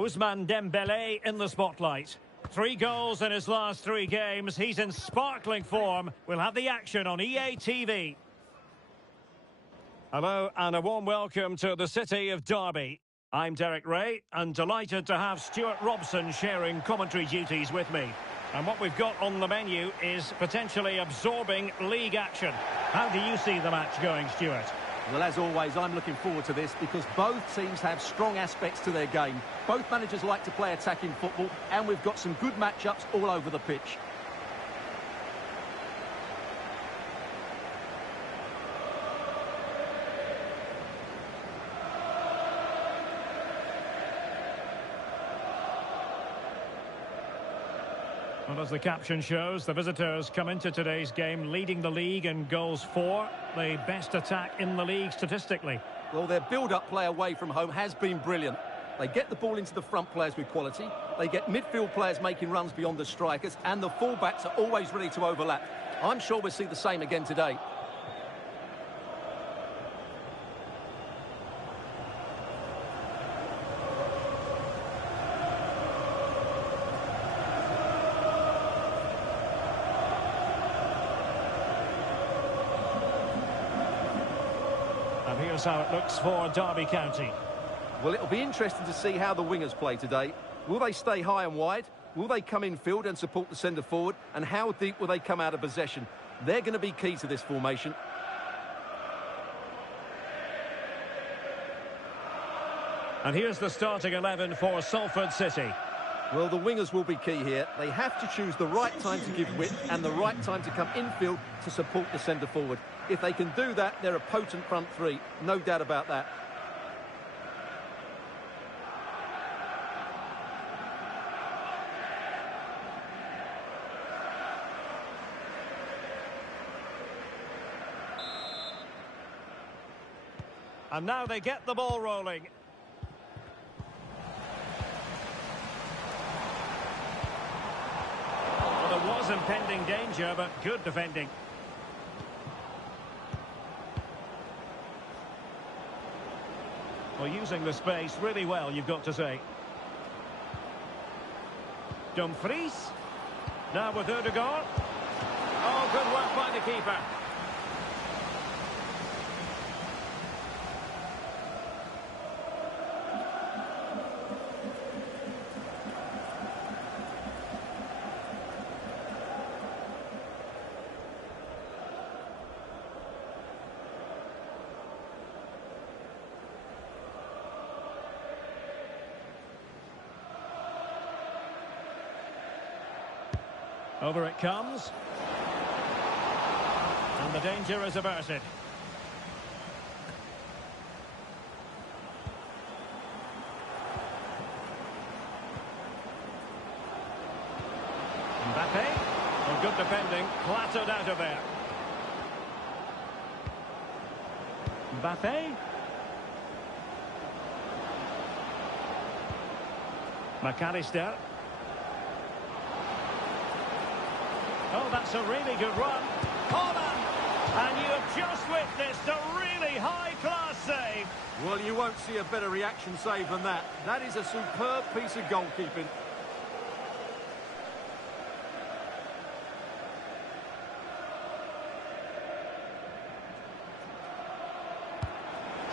Ousmane Dembélé in the spotlight. 3 goals in his last 3 games. He's in sparkling form. We'll have the action on EA TV. Hello and a warm welcome to the city of Derby. I'm Derek Ray and delighted to have Stuart Robson sharing commentary duties with me. And what we've got on the menu is potentially absorbing league action. How do you see the match going, Stuart? Well, as always, I'm looking forward to this because both teams have strong aspects to their game. Both managers like to play attacking football, and we've got some good matchups all over the pitch. Well, as the caption shows, the visitors come into today's game leading the league in goals for, the best attack in the league statistically. Well, their build-up play away from home has been brilliant. They get the ball into the front players with quality, they get midfield players making runs beyond the strikers, and the full-backs are always ready to overlap. I'm sure we'll see the same again today. Here's how it looks for Derby County. Well, it'll be interesting to see how the wingers play today. Will they stay high and wide? Will they come in field and support the centre forward? And how deep will they come out of possession? They're going to be key to this formation. And here's the starting 11 for Salford City. Well, the wingers will be key here. They have to choose the right time to give width and the right time to come infield to support the centre forward. If they can do that, they're a potent front three. No doubt about that. And now they get the ball rolling. Well, there was impending danger, but good defending. Well, using the space really well, you've got to say. Dumfries. Now with Odegaard. Oh, good work by the keeper. Over it comes. And the danger is averted. Mbappe. Well, good defending. Clattered out of there. Mbappe. McAllister. Oh, that's a really good run. Holland! And you have just witnessed a really high-class save. Well, you won't see a better reaction save than that. That is a superb piece of goalkeeping.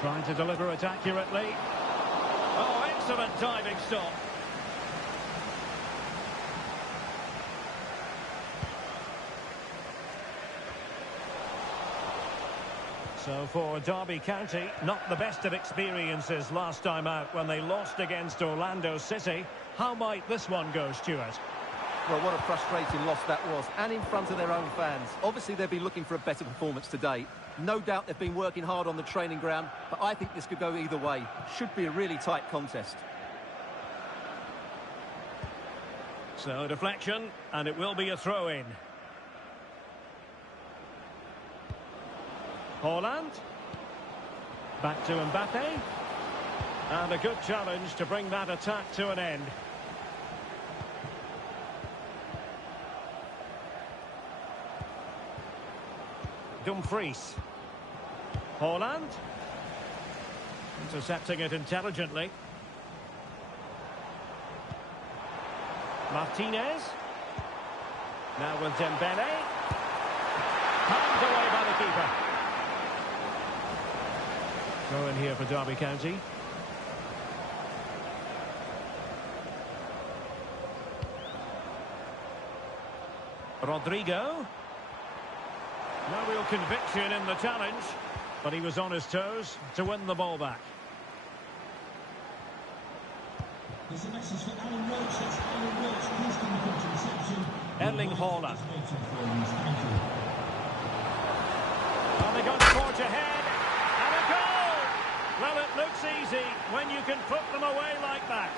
Trying to deliver it accurately. Oh, excellent diving stop. So for Derby County, not the best of experiences last time out when they lost against Orlando City. How might this one go, Stuart? Well, what a frustrating loss that was, and in front of their own fans. Obviously, they'll be looking for a better performance today. No doubt they've been working hard on the training ground, but I think this could go either way. Should be a really tight contest. So deflection, and it will be a throw-in. Holland. Back to Mbappe. And a good challenge to bring that attack to an end. Dumfries. Holland. Intercepting it intelligently. Martinez. Now with Dembele. Palmed away by the keeper. Throw in here for Derby County. Rodrigo. No real conviction in the challenge, but he was on his toes to win the ball back. There's a message for Alan Roach. That's Alan Roach. Please come back to reception. Erling Haaland. Thank you. Well, they're going to forge ahead. And a goal! Well, it looks easy when you can put them away like that.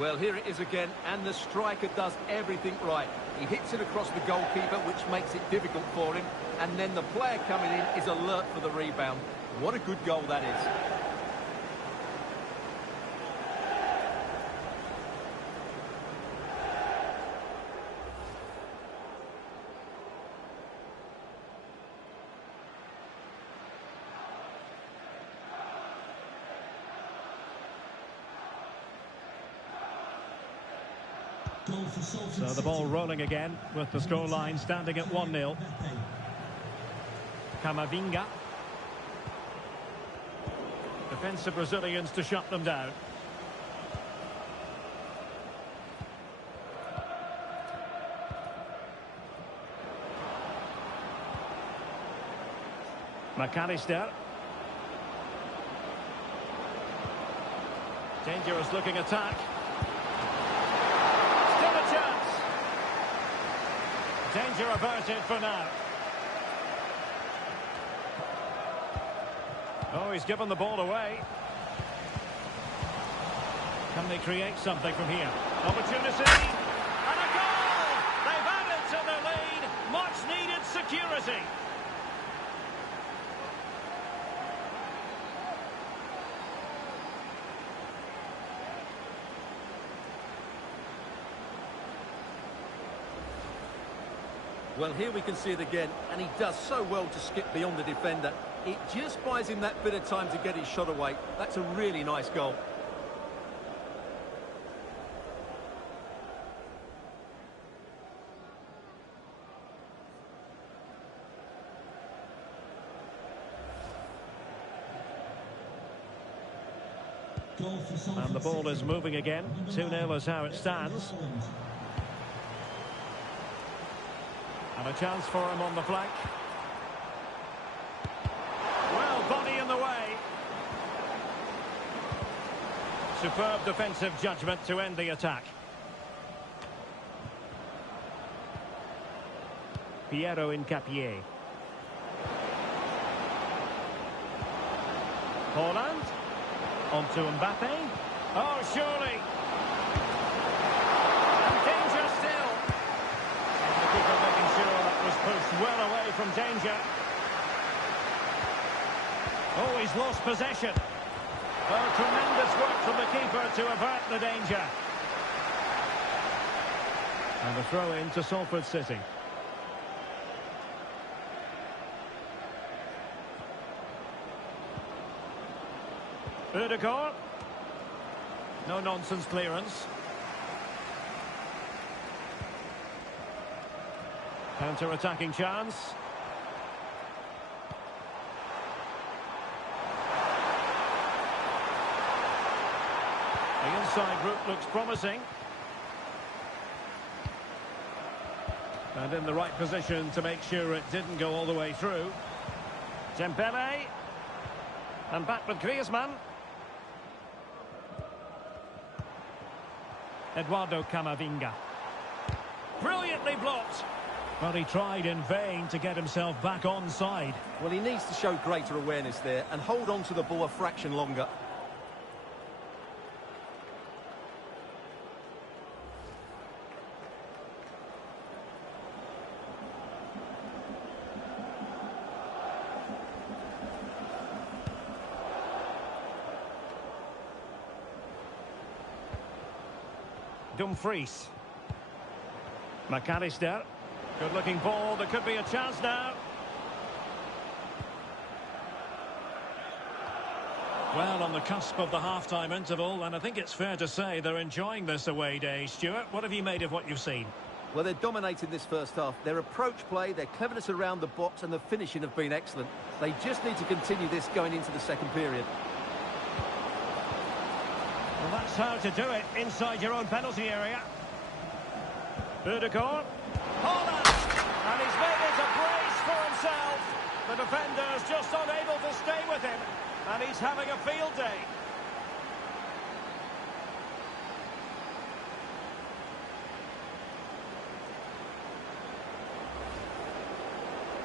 Well, here it is again, and the striker does everything right. He hits it across the goalkeeper, which makes it difficult for him, and then the player coming in is alert for the rebound. What a good goal that is. So the ball rolling again with the scoreline standing at 1-0. Camavinga. Defensive Brazilians to shut them down. McAllister. Dangerous looking attack. Still a chance. Danger averted for now. Oh, he's given the ball away. Can they create something from here? Opportunity. And a goal! They've added to the lead. Much needed security. Well, here we can see it again, and he does so well to skip beyond the defender. It just buys him that bit of time to get his shot away. That's a really nice goal. And the ball is moving again. 2-0 is how it stands. And a chance for him on the flank. Well, body in the way. Superb defensive judgment to end the attack. Piero Incapié. Haaland. On to Mbappe. Oh, surely. And danger still. And the keeper making sure that was pushed well away from danger. Oh, he's lost possession. Oh, tremendous work from the keeper to avert the danger. And the throw in to Salford City. Ødegaard. No nonsense clearance. Counter-attacking chance. The inside route looks promising. And in the right position to make sure it didn't go all the way through. Dembele. And back with Griezmann. Eduardo Camavinga. Brilliantly blocked. But he tried in vain to get himself back onside. Well, he needs to show greater awareness there and hold on to the ball a fraction longer. Dumfries. McAllister. Good looking ball. There could be a chance now. Well, on the cusp of the half-time interval, and I think it's fair to say they're enjoying this away day. Stuart, what have you made of what you've seen? Well, they're dominating this first half. Their approach play, their cleverness around the box and the finishing have been excellent. They just need to continue this going into the second period. Well, that's how to do it inside your own penalty area. Ødegaard. Holland! And he's made it a brace for himself. The defender's just unable to stay with him. And he's having a field day.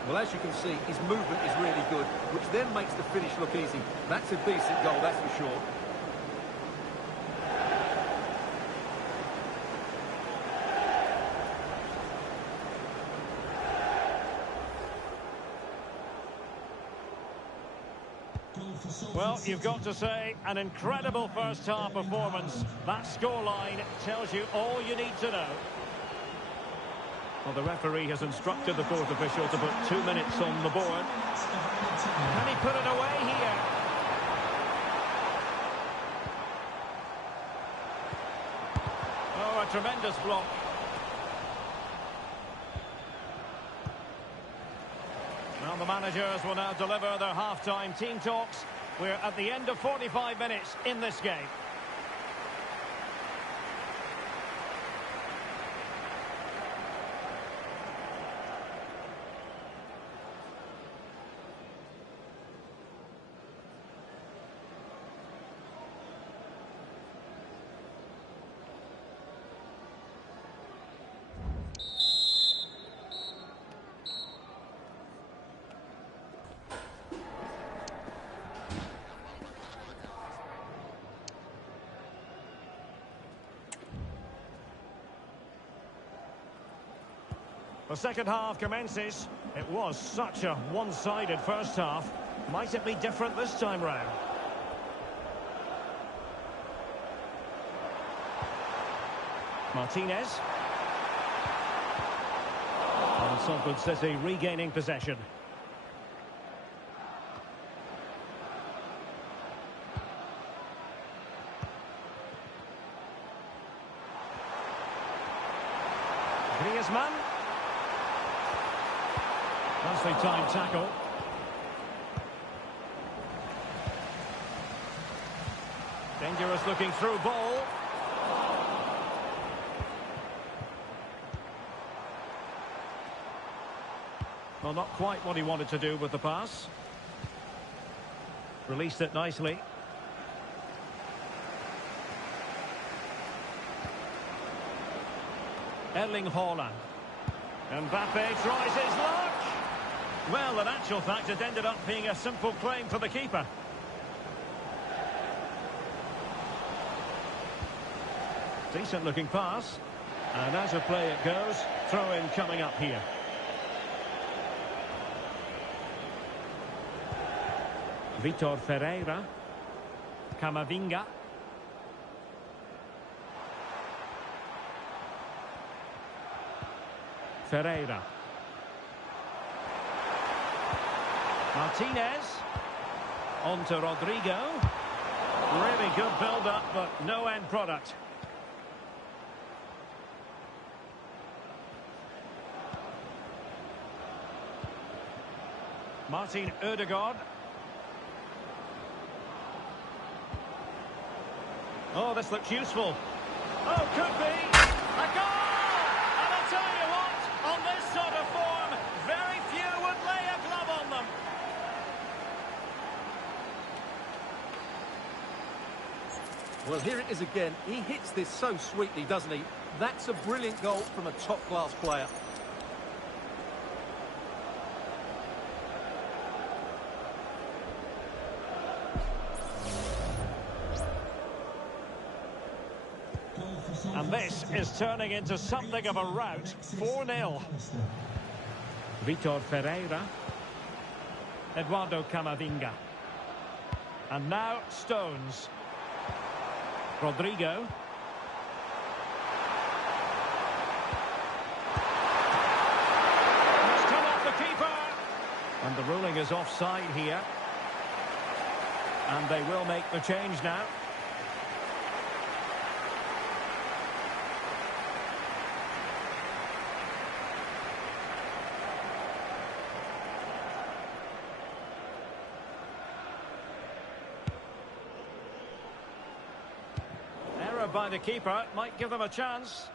Well, as you can see, his movement is really good, which then makes the finish look easy. That's a decent goal, that's for sure. Well, you've got to say, an incredible first-half performance. That scoreline tells you all you need to know. Well, the referee has instructed the fourth official to put 2 minutes on the board. Can he put it away here? Oh, a tremendous block. Well, the managers will now deliver their half-time team talks. We're at the end of 45 minutes in this game. The second half commences. It was such a one-sided first half. Might it be different this time round? Martinez. And Salford City regaining possession. Griezmann. Nicely timed tackle. Dangerous looking through ball. Well, not quite what he wanted to do with the pass. Released it nicely. Erling Haaland. Mbappe tries his luck. Well, in actual fact, it ended up being a simple claim for the keeper. Decent looking pass. And as a play it goes, throw-in coming up here. Vitor Ferreira. Camavinga. Ferreira. Martinez. On to Rodrigo. Really good build-up, but no end product. Martin Ødegaard. Oh, this looks useful. Oh, could be. A goal! And I'll tell you what, on this sort of form, very few would lay a glove on them. Well, here it is again. He hits this so sweetly, doesn't he? That's a brilliant goal from a top-class player. And this is turning into something of a rout. 4-0. Vitor Ferreira. Eduardo Camavinga. And now Stones. Rodrigo. It's come off the keeper. And the ruling is offside here. And they will make the change now. Error by the keeper might give them a chance.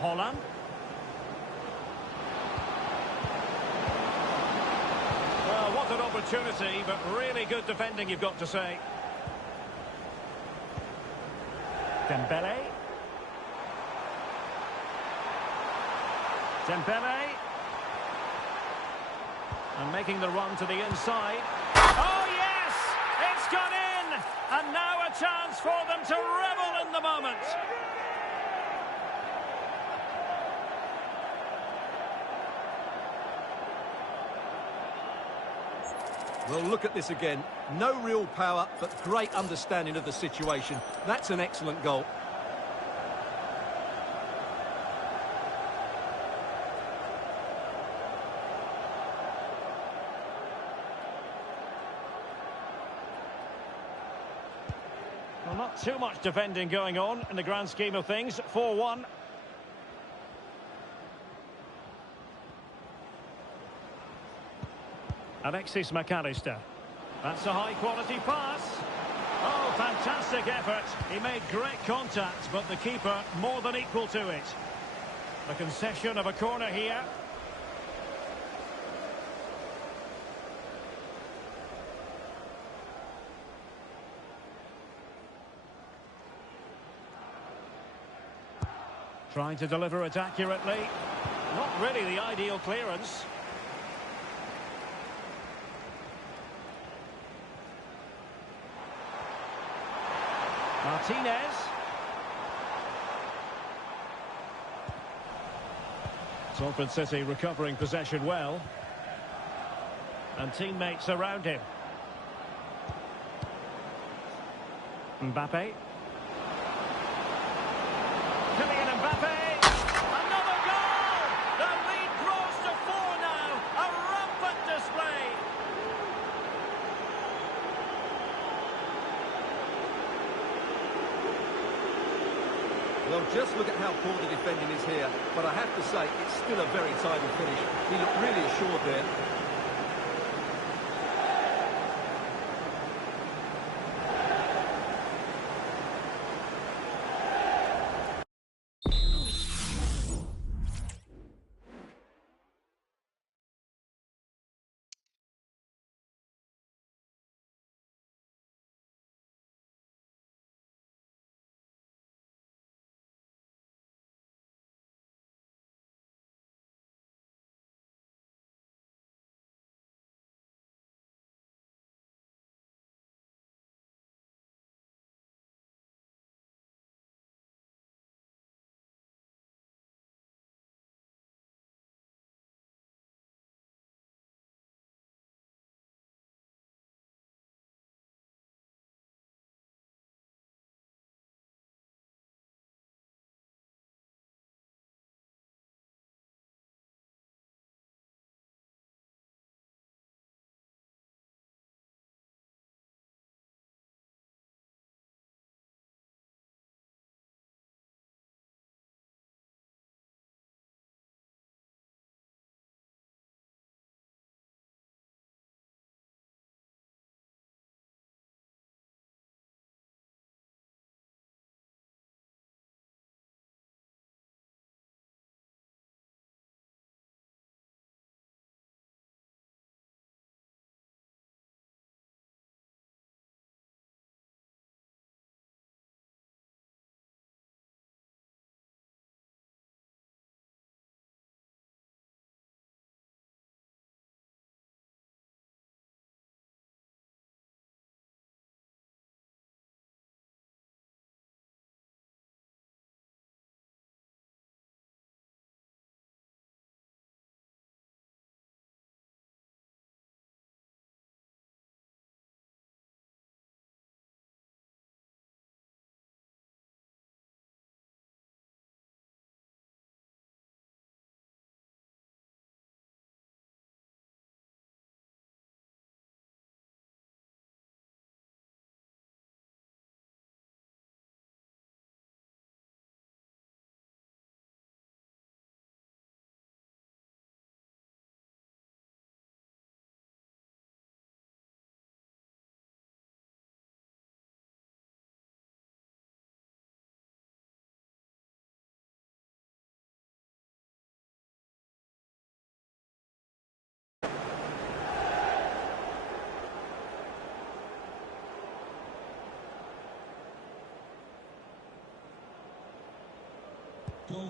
Holland. Well, what an opportunity, but really good defending, you've got to say. Dembele. Dembele. And making the run to the inside. Oh, yes! It's gone in! And now a chance for them to revel in the moment. Well, look at this again. No real power, but great understanding of the situation. That's an excellent goal. Well, not too much defending going on in the grand scheme of things. 4-1. Alexis McAllister. That's a high-quality pass. Oh, fantastic effort. He made great contact, but the keeper more than equal to it. The concession of a corner here. Trying to deliver it accurately. Not really the ideal clearance. Martinez. Salford City recovering possession well. And teammates around him. Mbappe. Kylian Mbappe. Another goal! The lead grows to 4 now. A rampant display. Well, just look at how poor the defending is here. But I have to say, it's still a very tidy finish. He looked really assured there.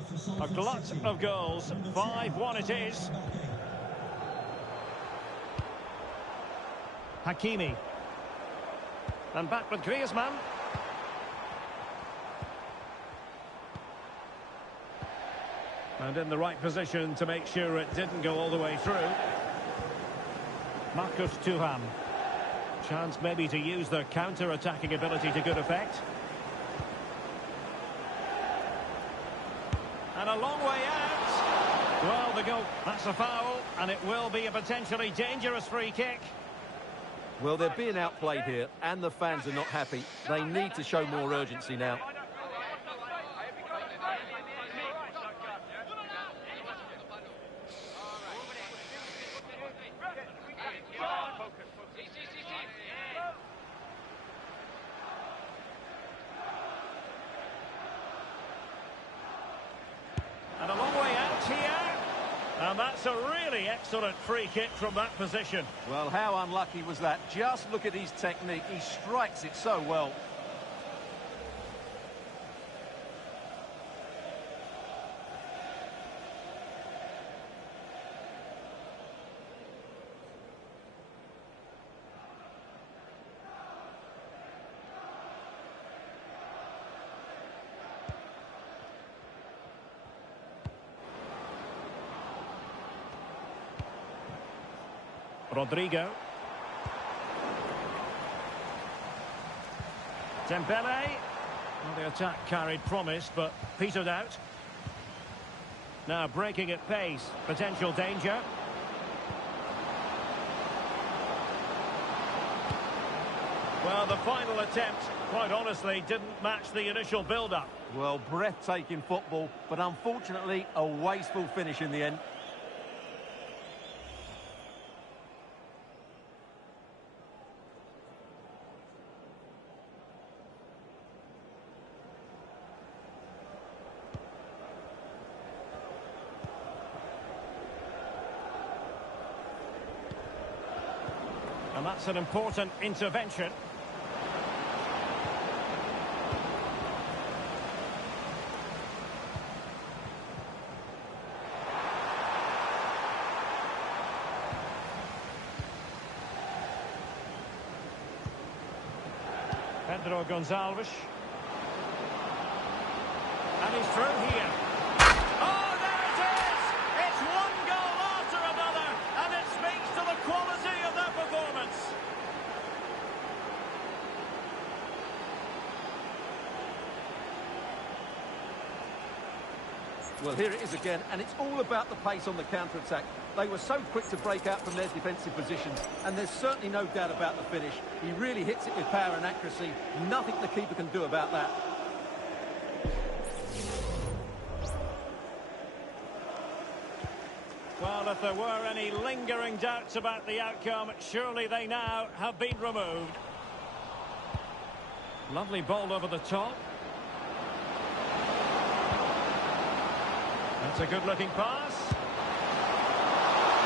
for Salford A glut City. of goals. 5-1 it is. Hakimi. And back with Griezmann. And in the right position to make sure it didn't go all the way through. Marcus Thuram. Chance maybe to use their counter-attacking ability to good effect. And a long way out. Well, the goal, that's a foul, and it will be a potentially dangerous free kick. Well, they're being outplayed here, and the fans are not happy. They need to show more urgency now. And a long way out here. And that's a really excellent free kick from that position. Well, how unlucky was that? Just look at his technique. He strikes it so well. Rodrigo. Dembele. Well, the attack carried promise, but petered out. Now breaking at pace. Potential danger. Well, the final attempt, quite honestly, didn't match the initial build-up. Well, breathtaking football, but unfortunately a wasteful finish in the end. And that's an important intervention. Pedro Gonçalves. And he's through here. Oh, there it is! It's one goal after another, and it speaks to the quality of their performance. Well, here it is again, and it's all about the pace on the counter-attack. They were so quick to break out from their defensive positions, and there's certainly no doubt about the finish. He really hits it with power and accuracy. Nothing the keeper can do about that. Well, if there were any lingering doubts about the outcome, surely they now have been removed. Lovely ball over the top. That's a good-looking pass.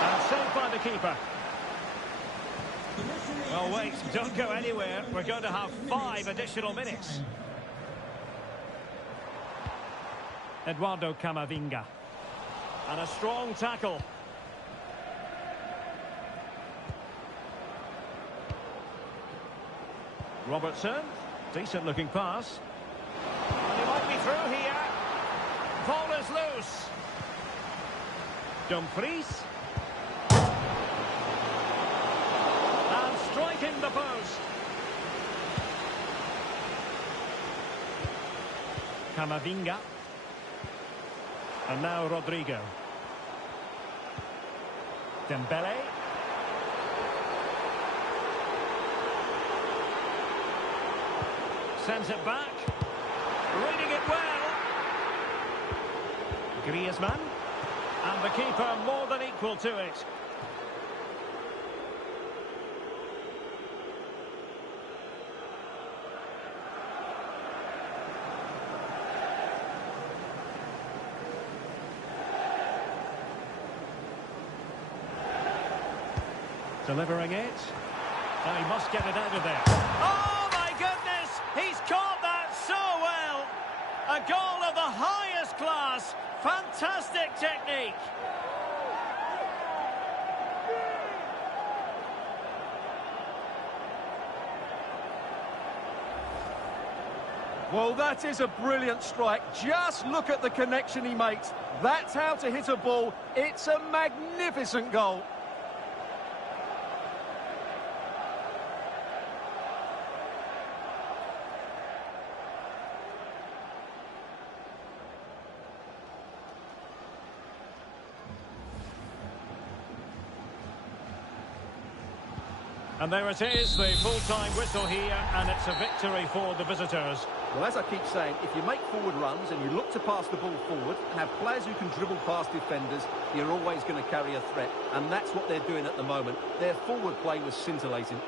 And saved by the keeper. Well, wait, don't go anywhere. We're going to have 5 additional minutes. Eduardo Camavinga. And a strong tackle. Robertson. Decent-looking pass. And he might be through here. Ball is loose. Dumfries. And striking the post. Camavinga. And now Rodrigo. Dembele. Sends it back. Reading it well. Griezmann. And the keeper more than equal to it. Delivering it. And he must get it out of there. Oh, my goodness! He's caught that so well! A A goal of the highest class. Fantastic technique. Well, that is a brilliant strike. Just look at the connection he makes. That's how to hit a ball. It's a magnificent goal. And there it is, the full-time whistle here, and it's a victory for the visitors. Well, as I keep saying, if you make forward runs and you look to pass the ball forward, have players who can dribble past defenders, you're always going to carry a threat. And that's what they're doing at the moment. Their forward play was scintillating.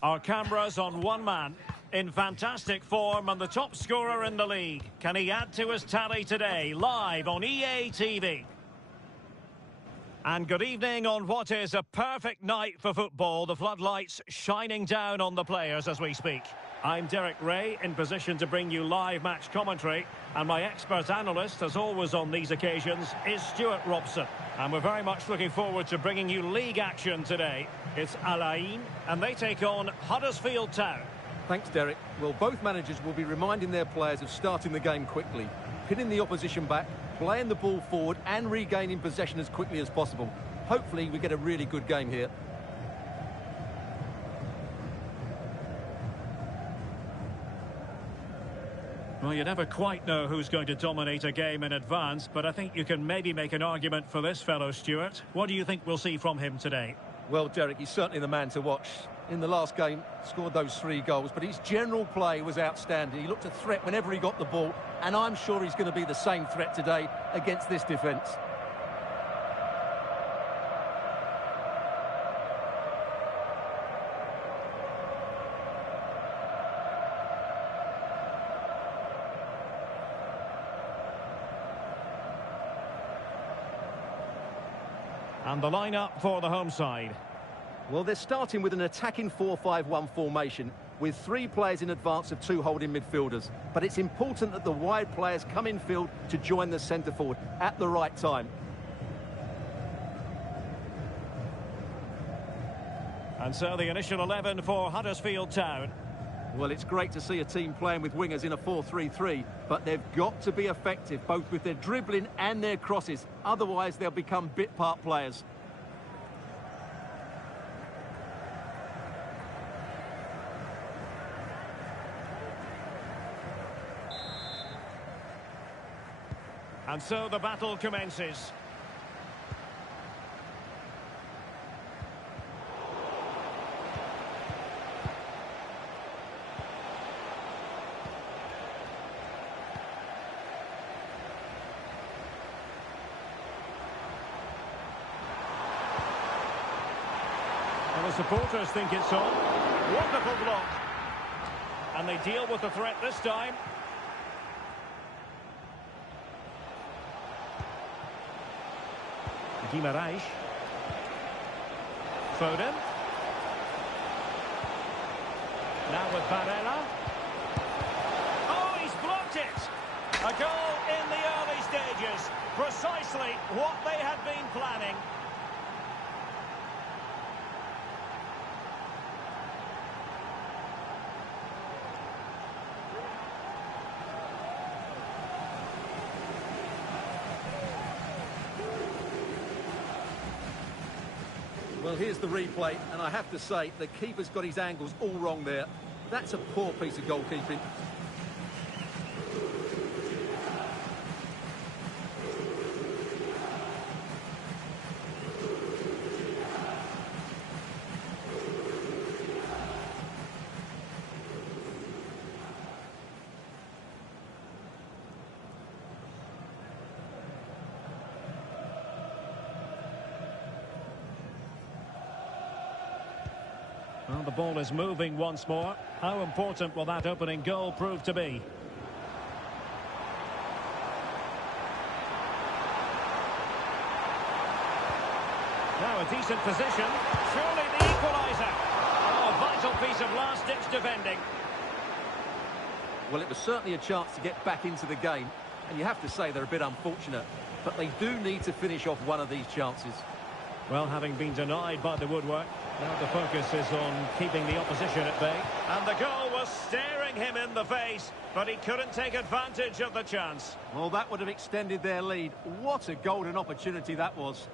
Our cameras on one man, in fantastic form and the top scorer in the league. Can he add to his tally today, live on EA TV? And good evening on what is a perfect night for football. The floodlights shining down on the players as we speak. I'm Derek Ray, in position to bring you live match commentary. And my expert analyst, as always on these occasions, is Stuart Robson. And we're very much looking forward to bringing you league action today. It's Alain, and they take on Huddersfield Town. Thanks, Derek. Well, both managers will be reminding their players of starting the game quickly, pinning the opposition back, playing the ball forward and regaining possession as quickly as possible. Hopefully we get a really good game here. Well, you never quite know who's going to dominate a game in advance, but I think you can maybe make an argument for this fellow, Stuart. What do you think we'll see from him today? Well, Derek, he's certainly the man to watch. In the last game, scored those 3 goals, but his general play was outstanding. He looked a threat whenever he got the ball, and I'm sure he's going to be the same threat today against this defence. And the lineup for the home side. Well, they're starting with an attacking 4-5-1 formation with 3 players in advance of 2 holding midfielders. But it's important that the wide players come in field to join the centre forward at the right time. And so the initial 11 for Huddersfield Town. Well, it's great to see a team playing with wingers in a 4-3-3, but they've got to be effective, both with their dribbling and their crosses. Otherwise, they'll become bit-part players. And so the battle commences. Well, the supporters think it's on. Wonderful block. And they deal with the threat this time. Guimaraes. Foden. Now with Barella. Oh, he's blocked it! A goal in the early stages. Precisely what they had been planning. Well, here's the replay, and I have to say, the keeper's got his angles all wrong there. That's a poor piece of goalkeeping. Well, the ball is moving once more. How important will that opening goal prove to be? Now a decent position. Surely the equaliser. Oh, a vital piece of last-ditch defending. Well, it was certainly a chance to get back into the game, and you have to say they're a bit unfortunate, but they do need to finish off one of these chances. Well, having been denied by the woodwork, now the focus is on keeping the opposition at bay. And the goal was staring him in the face, but he couldn't take advantage of the chance. Well, that would have extended their lead. What a golden opportunity that was.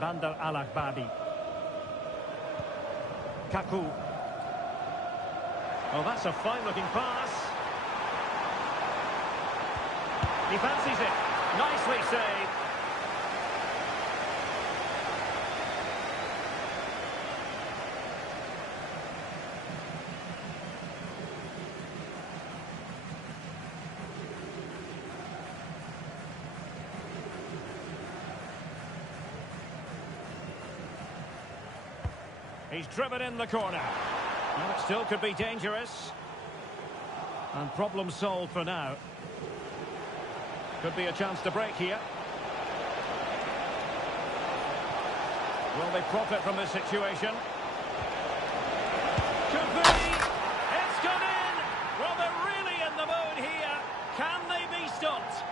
Bandar Al-Akbabi. Kaku. Oh, that's a fine-looking pass. He fancies it. Nicely saved. He's driven in the corner. And it still could be dangerous. And problem solved for now. Could be a chance to break here. Will they profit from this situation? Could be! It's gone in! Well, they're really in the mood here. Can they be stopped?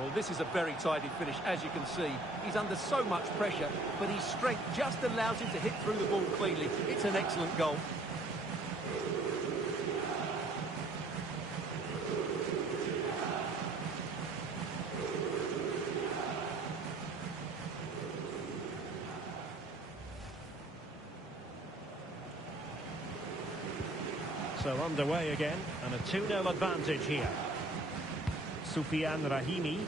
Well, this is a very tidy finish, as you can see. He's under so much pressure, but his strength just allows him to hit through the ball cleanly. It's an excellent goal. So underway again, and a 2-0 advantage here. Soufiane Rahimi.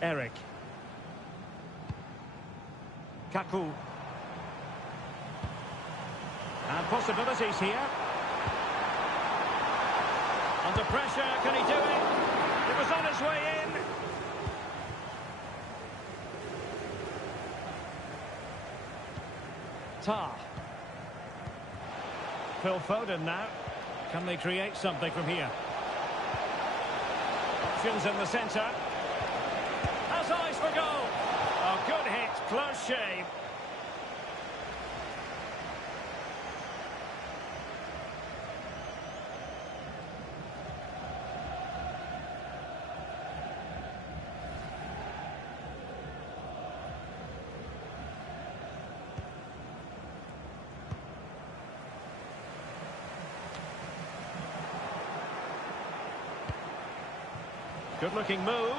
Eric. Kaku. And possibilities here. Under pressure, can he do it? It was on his way in. Tar. Phil Foden now. Can they create something from here? Options in the centre. Has eyes for goal. Oh, good hit. Close shave. Good-looking move.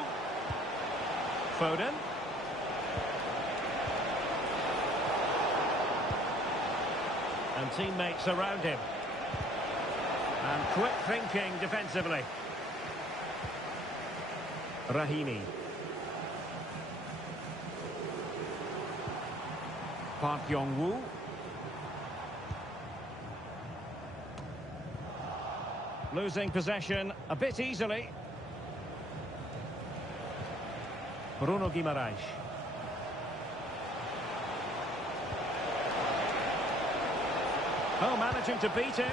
Foden. And teammates around him. And quick thinking defensively. Rahimi. Park Yong-woo. Losing possession a bit easily. Bruno Guimaraes. Oh, managing to beat him.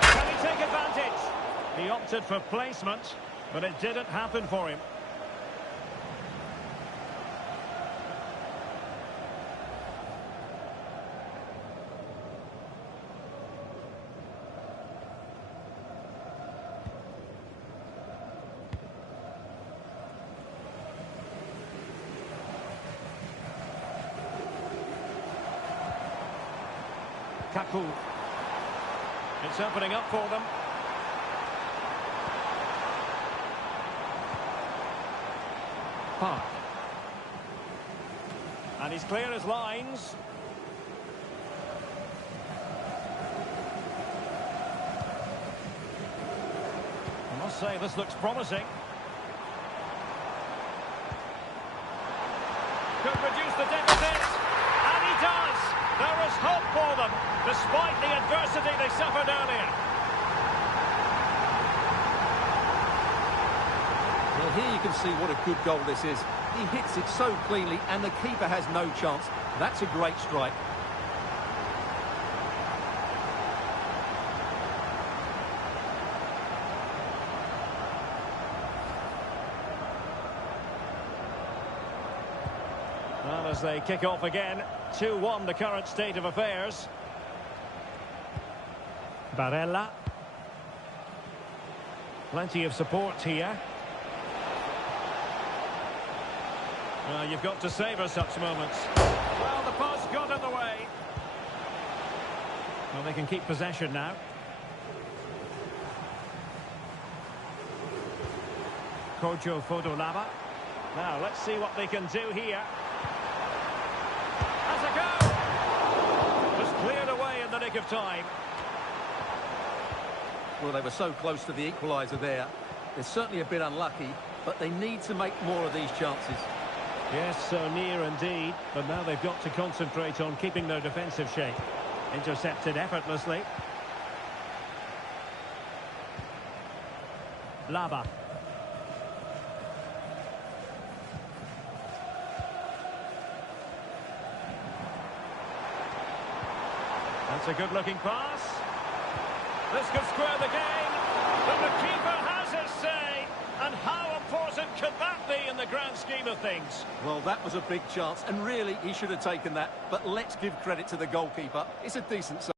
Can he take advantage? He opted for placement, but it didn't happen for him. Kaku. It's opening up for them. Park. And he's clear as lines. I must say, this looks promising. Could reduce the deficit. And he does! There is hope for them, despite the adversity they suffered earlier. Well, here you can see what a good goal this is. He hits it so cleanly, and the keeper has no chance. That's a great strike. Well, as they kick off again, 2-1 the current state of affairs. Barella. Plenty of support here. Well, you've got to savour such moments. Well, the post got in the way. Well, they can keep possession now. Kojo Fodolava. Now, let's see what they can do here. Has a go! Just cleared away in the nick of time. Well, they were so close to the equaliser there. They're certainly a bit unlucky, but they need to make more of these chances. Yes, so near indeed, but now they've got to concentrate on keeping their defensive shape. Intercepted effortlessly. Laba. That's a good-looking pass. This could square the game, but the keeper has his say. And how important could that be in the grand scheme of things? Well, that was a big chance, and really, he should have taken that. But let's give credit to the goalkeeper. It's a decent save.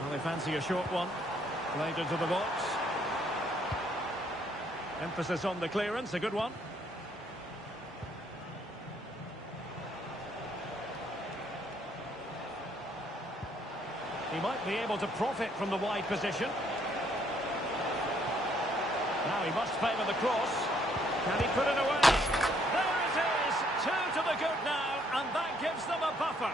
Well, they fancy a short one. Played into the box. Emphasis on the clearance, a good one. He might be able to profit from the wide position. Now he must favour the cross. Can he put it away? There it is! 2 to the good now, and that gives them a buffer.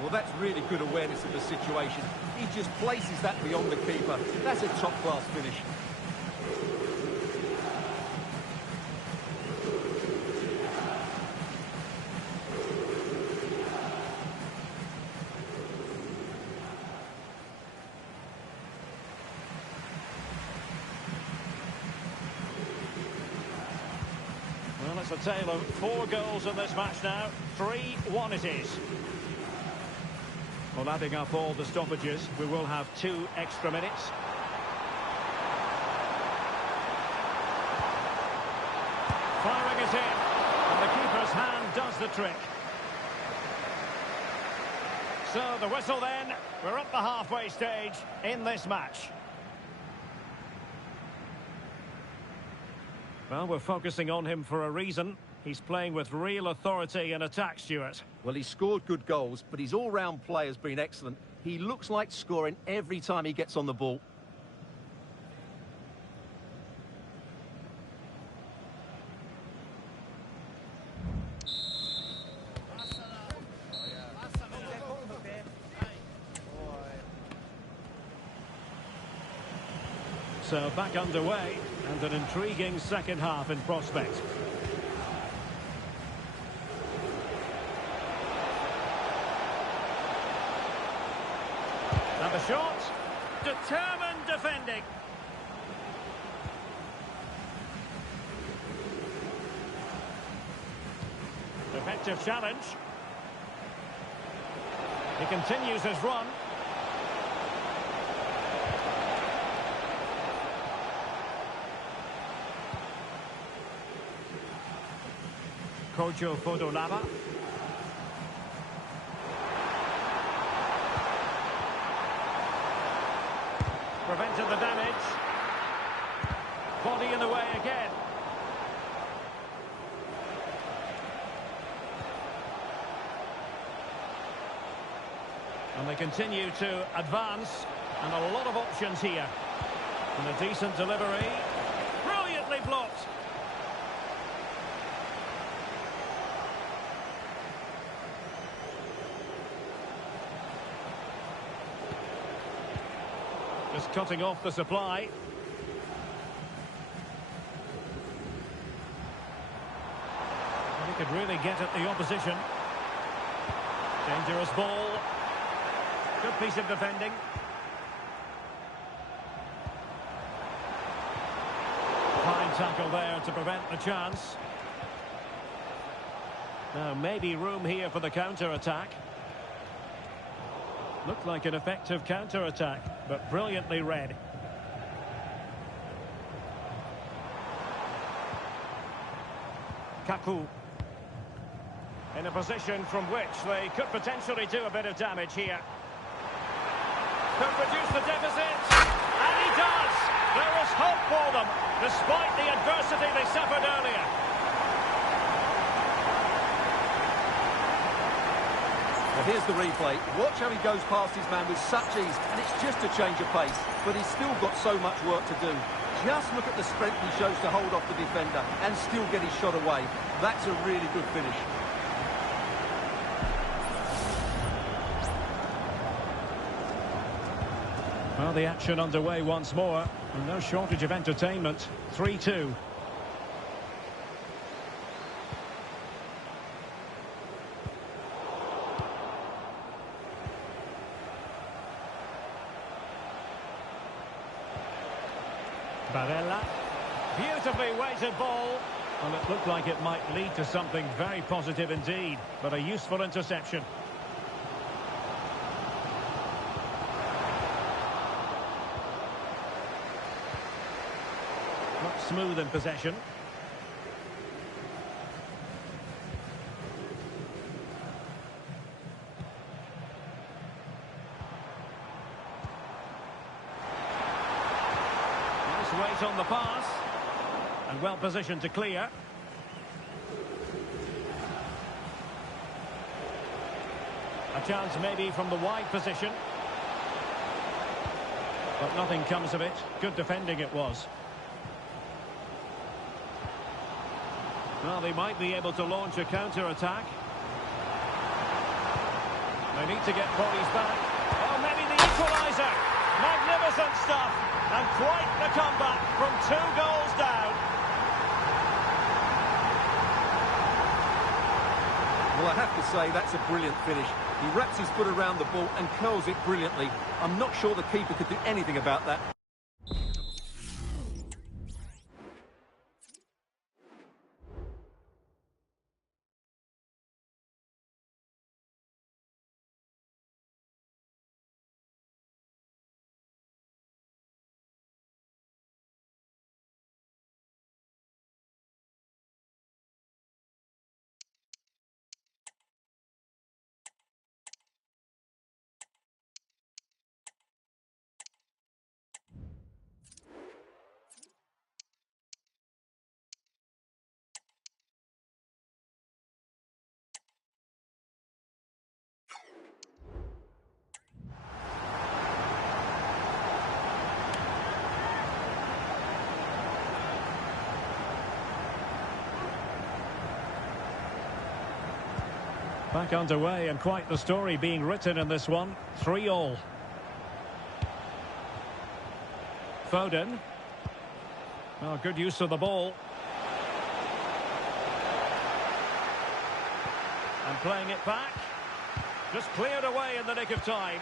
Well, that's really good awareness of the situation. He just places that beyond the keeper. That's a top-class finish. Well, it's a tale of 4 goals in this match now. 3-1 it is. Well, adding up all the stoppages, we will have 2 extra minutes. Firing it in, and the keeper's hand does the trick. So the whistle then, we're up the halfway stage in this match. Well, we're focusing on him for a reason. He's playing with real authority in attack, Stuart. Well, he's scored good goals, but his all-round play has been excellent. He looks like scoring every time he gets on the ball. So back underway, and an intriguing second half in prospect. And the shot, determined defending. Effective challenge. He continues his run. Kojo Fodolava. Prevented the damage. Body in the way again. And they continue to advance. And a lot of options here. And a decent delivery. Brilliantly blocked. Just cutting off the supply. And he could really get at the opposition. Dangerous ball. Good piece of defending. Fine tackle there to prevent the chance. Now, maybe room here for the counter-attack. Looked like an effective counter-attack, but brilliantly read. Kaku. In a position from which they could potentially do a bit of damage here. Could reduce the deficit. And he does! There is hope for them, despite the adversity they suffered earlier. Well, here's the replay. Watch how he goes past his man with such ease, and it's just a change of pace, but he's still got so much work to do. Just look at the strength he shows to hold off the defender and still get his shot away. That's a really good finish. Well, the action underway once more, and no shortage of entertainment. 3-2. Barella. Beautifully weighted ball. Well, it looked like it might lead to something very positive indeed, but a useful interception. Not smooth in possession. Weight on the pass, and well positioned to clear. A chance maybe from the wide position, but nothing comes of it. Good defending it was. Well, they might be able to launch a counter-attack. They need to get bodies back. Oh, maybe the equaliser. Magnificent stuff. And quite the comeback from 2 goals down. Well, I have to say, that's a brilliant finish. He wraps his foot around the ball and curls it brilliantly. I'm not sure the keeper could do anything about that. Back underway, and quite the story being written in this one. 3-3. Foden. Well, good use of the ball. And playing it back. Just cleared away in the nick of time.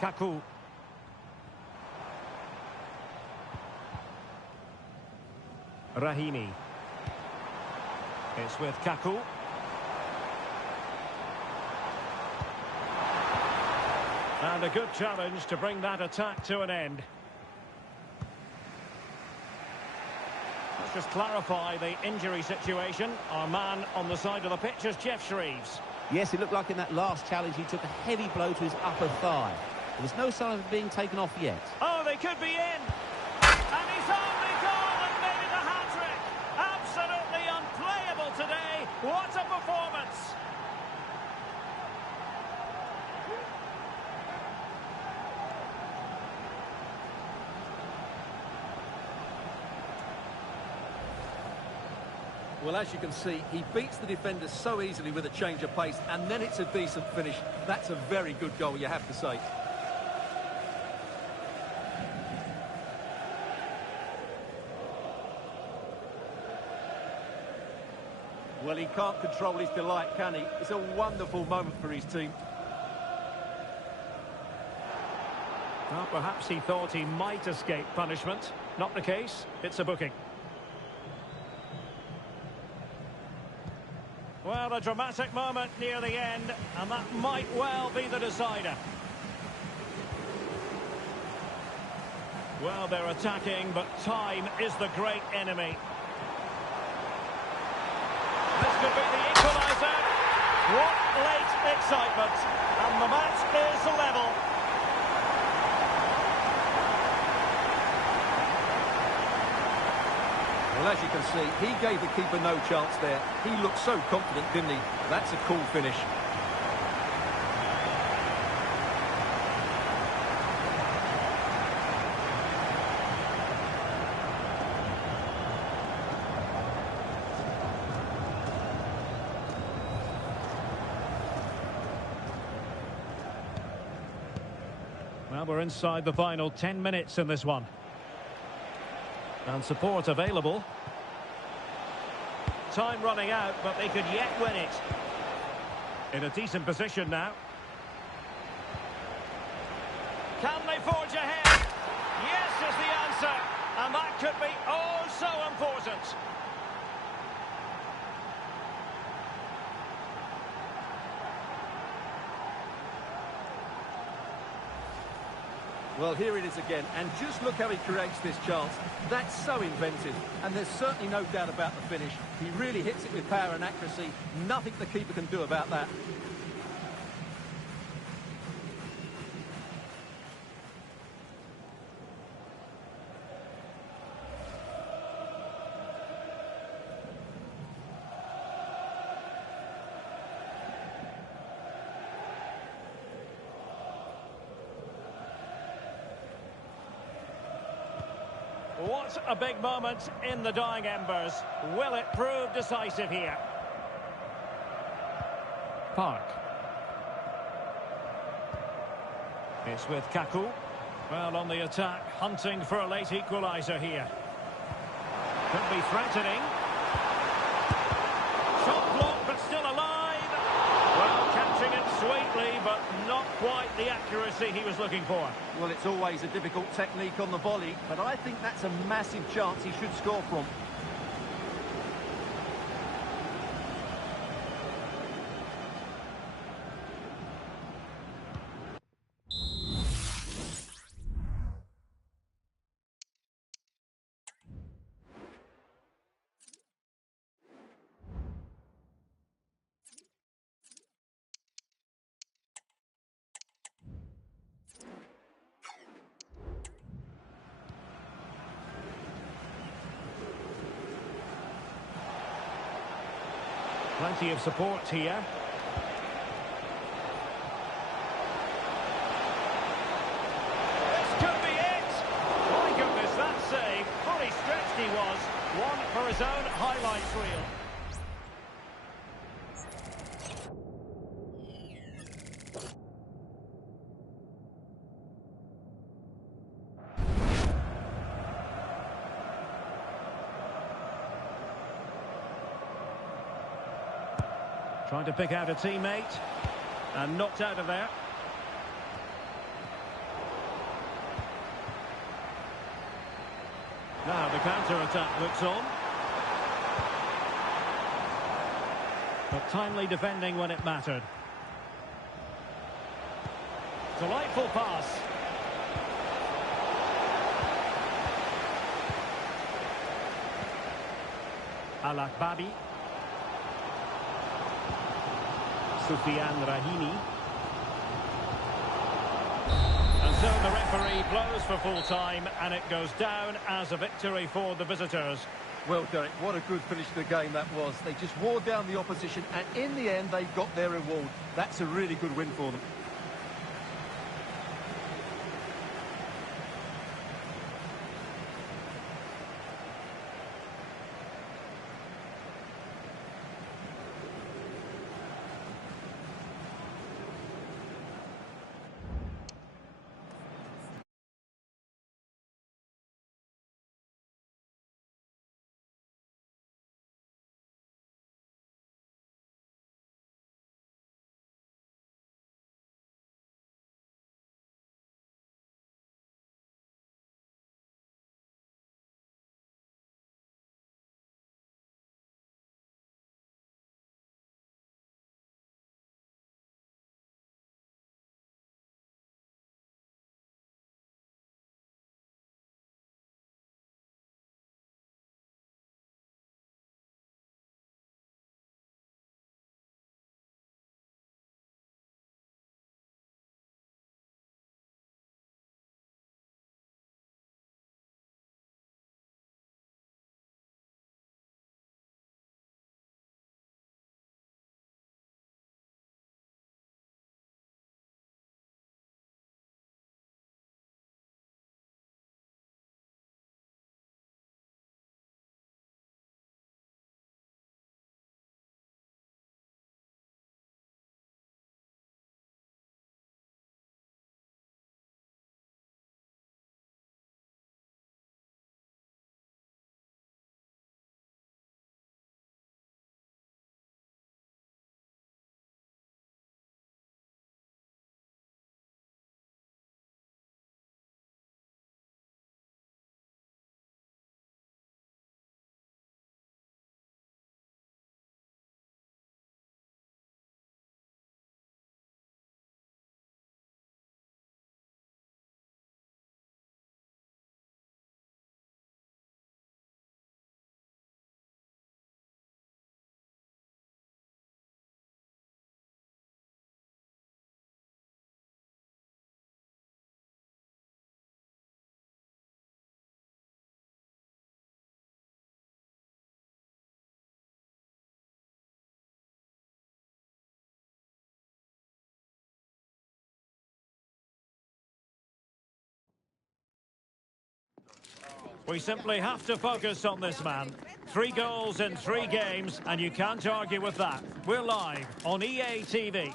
Kaku. Rahimi. It's with Kaku. And a good challenge to bring that attack to an end. Let's just clarify the injury situation. Our man on the side of the pitch is Jeff Shreves. Yes, it looked like in that last challenge he took a heavy blow to his upper thigh. There was no sign of it being taken off yet. Oh, they could be in. And he's only gone and made it a hat-trick. Absolutely unplayable today. What a performance. Well, as you can see, he beats the defender so easily with a change of pace, and then it's a decent finish. That's a very good goal, you have to say. Well, he can't control his delight, can he? It's a wonderful moment for his team. Well, perhaps he thought he might escape punishment. Not the case. It's a booking. Well, a dramatic moment near the end, and that might well be the decider. Well, they're attacking, but time is the great enemy. This could be the equaliser. What late excitement. And the match is level. Well, as you can see, he gave the keeper no chance there. He looked so confident, didn't he? That's a cool finish. Well, we're inside the final 10 minutes in this one. And support available. Time running out, but they could yet win it. In a decent position now. Can they forge ahead? Yes is the answer. And that could be oh so important. Well, here it is again, and just look how he creates this chance. That's so inventive, and there's certainly no doubt about the finish. He really hits it with power and accuracy. Nothing the keeper can do about that. What a big moment in the dying embers. Will it prove decisive here? Park. It's with Kaku. Well, on the attack, hunting for a late equaliser here. Could be threatening. Shot blocked, but still alive. Well, catching it sweetly, but not quite the accuracy he was looking for. Well, it's always a difficult technique on the volley, but I think that's a massive chance he should score from. Plenty of support here. This could be it! My goodness, that save. Fully stretched he was. One for his own highlights reel. Trying to pick out a teammate. And knocked out of there. Now the counter-attack looks on. But timely defending when it mattered. Delightful pass. Al-Akbabi. Soufiane Rahimi. And so the referee blows for full time, and it goes down as a victory for the visitors. Well, Derek, what a good finish to the game that was. They just wore down the opposition, and in the end, they got their reward. That's a really good win for them. We simply have to focus on this man. 3 goals in 3 games, and you can't argue with that. We're live on EA TV.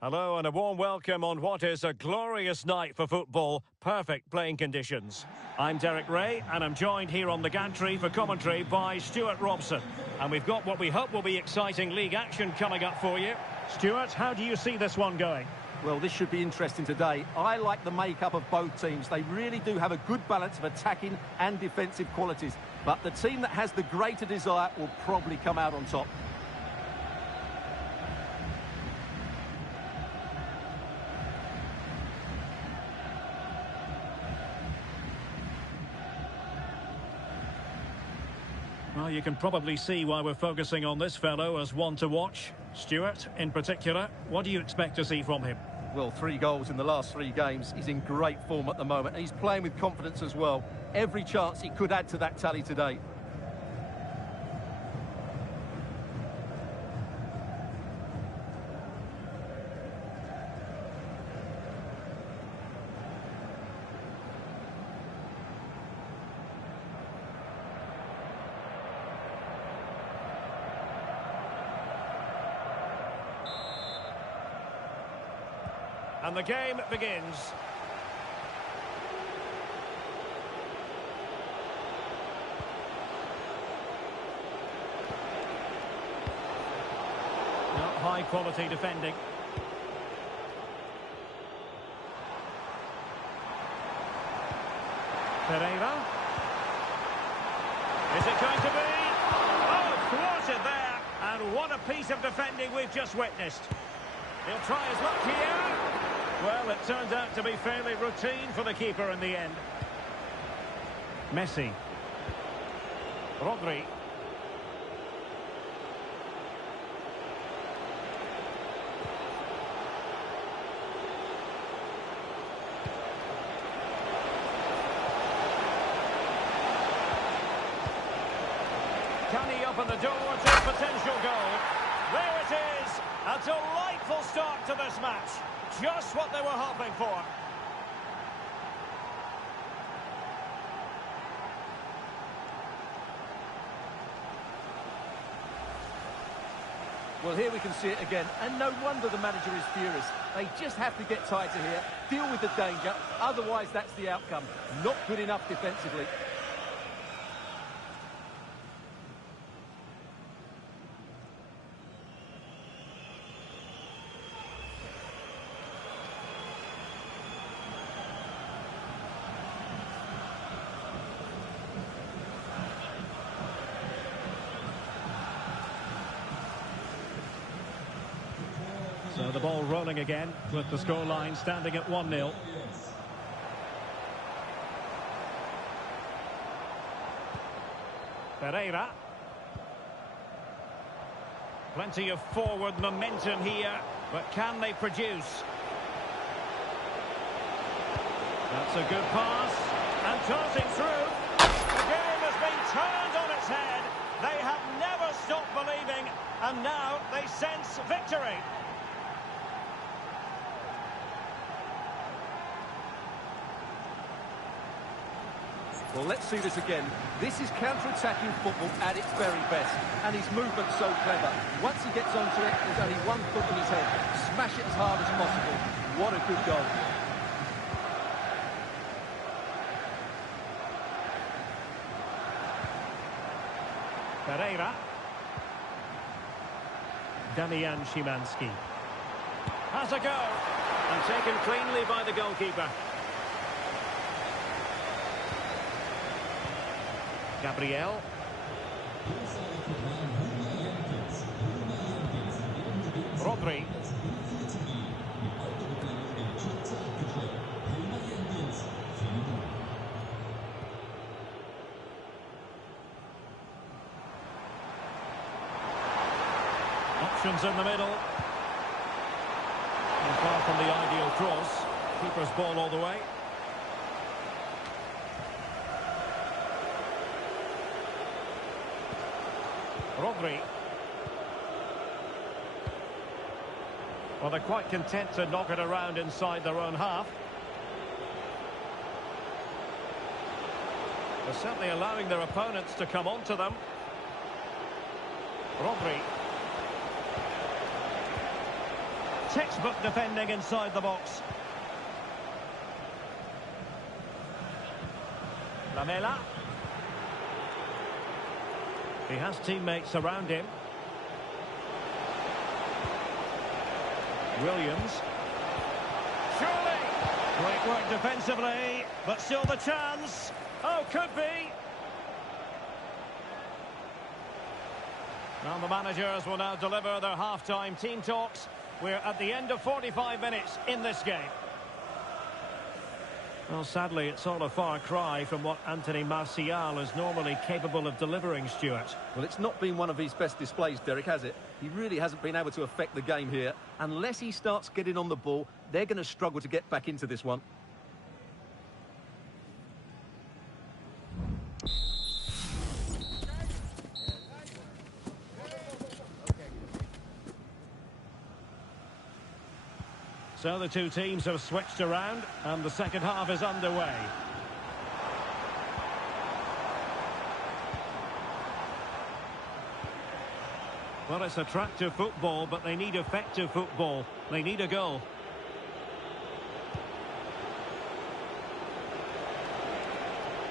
Hello and a warm welcome on what is a glorious night for football. Perfect playing conditions. I'm Derek Ray, and I'm joined here on the gantry for commentary by Stuart Robson. And we've got what we hope will be exciting league action coming up for you. Stuart, how do you see this one going? Well, this should be interesting today. I like the makeup of both teams. They really do have a good balance of attacking and defensive qualities. But the team that has the greater desire will probably come out on top. Well, you can probably see why we're focusing on this fellow as one to watch. Stuart, in particular, what do you expect to see from him? Well, 3 goals in the last 3 games. He's in great form at the moment. He's playing with confidence as well. Every chance he could add to that tally today. And the game begins. Not high quality defending. Pereira. Is it going to be? Oh, thwarted there. And what a piece of defending we've just witnessed. He'll try his luck here. Well, it turns out to be fairly routine for the keeper in the end. Messi. Rodri. Can he open the door to a potential goal? There it is! A delightful start to this match. Just what they were hoping for. Well, here we can see it again, and no wonder the manager is furious. They just have to get tighter here, deal with the danger, otherwise that's the outcome. Not good enough defensively. So the ball rolling again with the scoreline standing at 1-0. Pereira. Plenty of forward momentum here, but can they produce? That's a good pass, and tossing through. The game has been turned on its head. They have never stopped believing, and now they sense victory. Well, let's see this again. This is counter-attacking football at its very best. And his movement's so clever. Once he gets onto it, there's only one foot in his head. Smash it as hard as possible. What a good goal. Pereira. Damian Szymanski. Has a go. And taken cleanly by the goalkeeper. Gabriel. Rodri. Options in the middle. And far from the ideal cross. Keeper's ball all the way. Rodri. Well, they're quite content to knock it around inside their own half. They're certainly allowing their opponents to come onto them. Rodri. Textbook defending inside the box. Lamela. He has teammates around him. Williams. Surely! Great work defensively, but still the chance. Oh, could be. Now the managers will now deliver their half-time team talks. We're at the end of 45 minutes in this game. Well, sadly, it's all a far cry from what Anthony Martial is normally capable of delivering, Stuart. Well, it's not been one of his best displays, Derek, has it? He really hasn't been able to affect the game here. Unless he starts getting on the ball, they're going to struggle to get back into this one. So the two teams have switched around and the second half is underway. Well, it's attractive football, but they need effective football. They need a goal.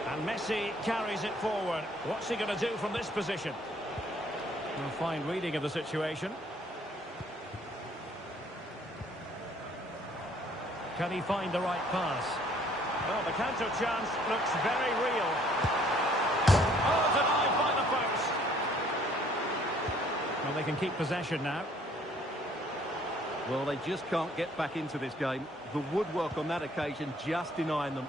And Messi carries it forward. What's he going to do from this position? A fine reading of the situation. Can he find the right pass? Oh, the counter chance looks very real. Oh, denied by the post. Well, they can keep possession now. Well, they just can't get back into this game. The woodwork on that occasion just denying them.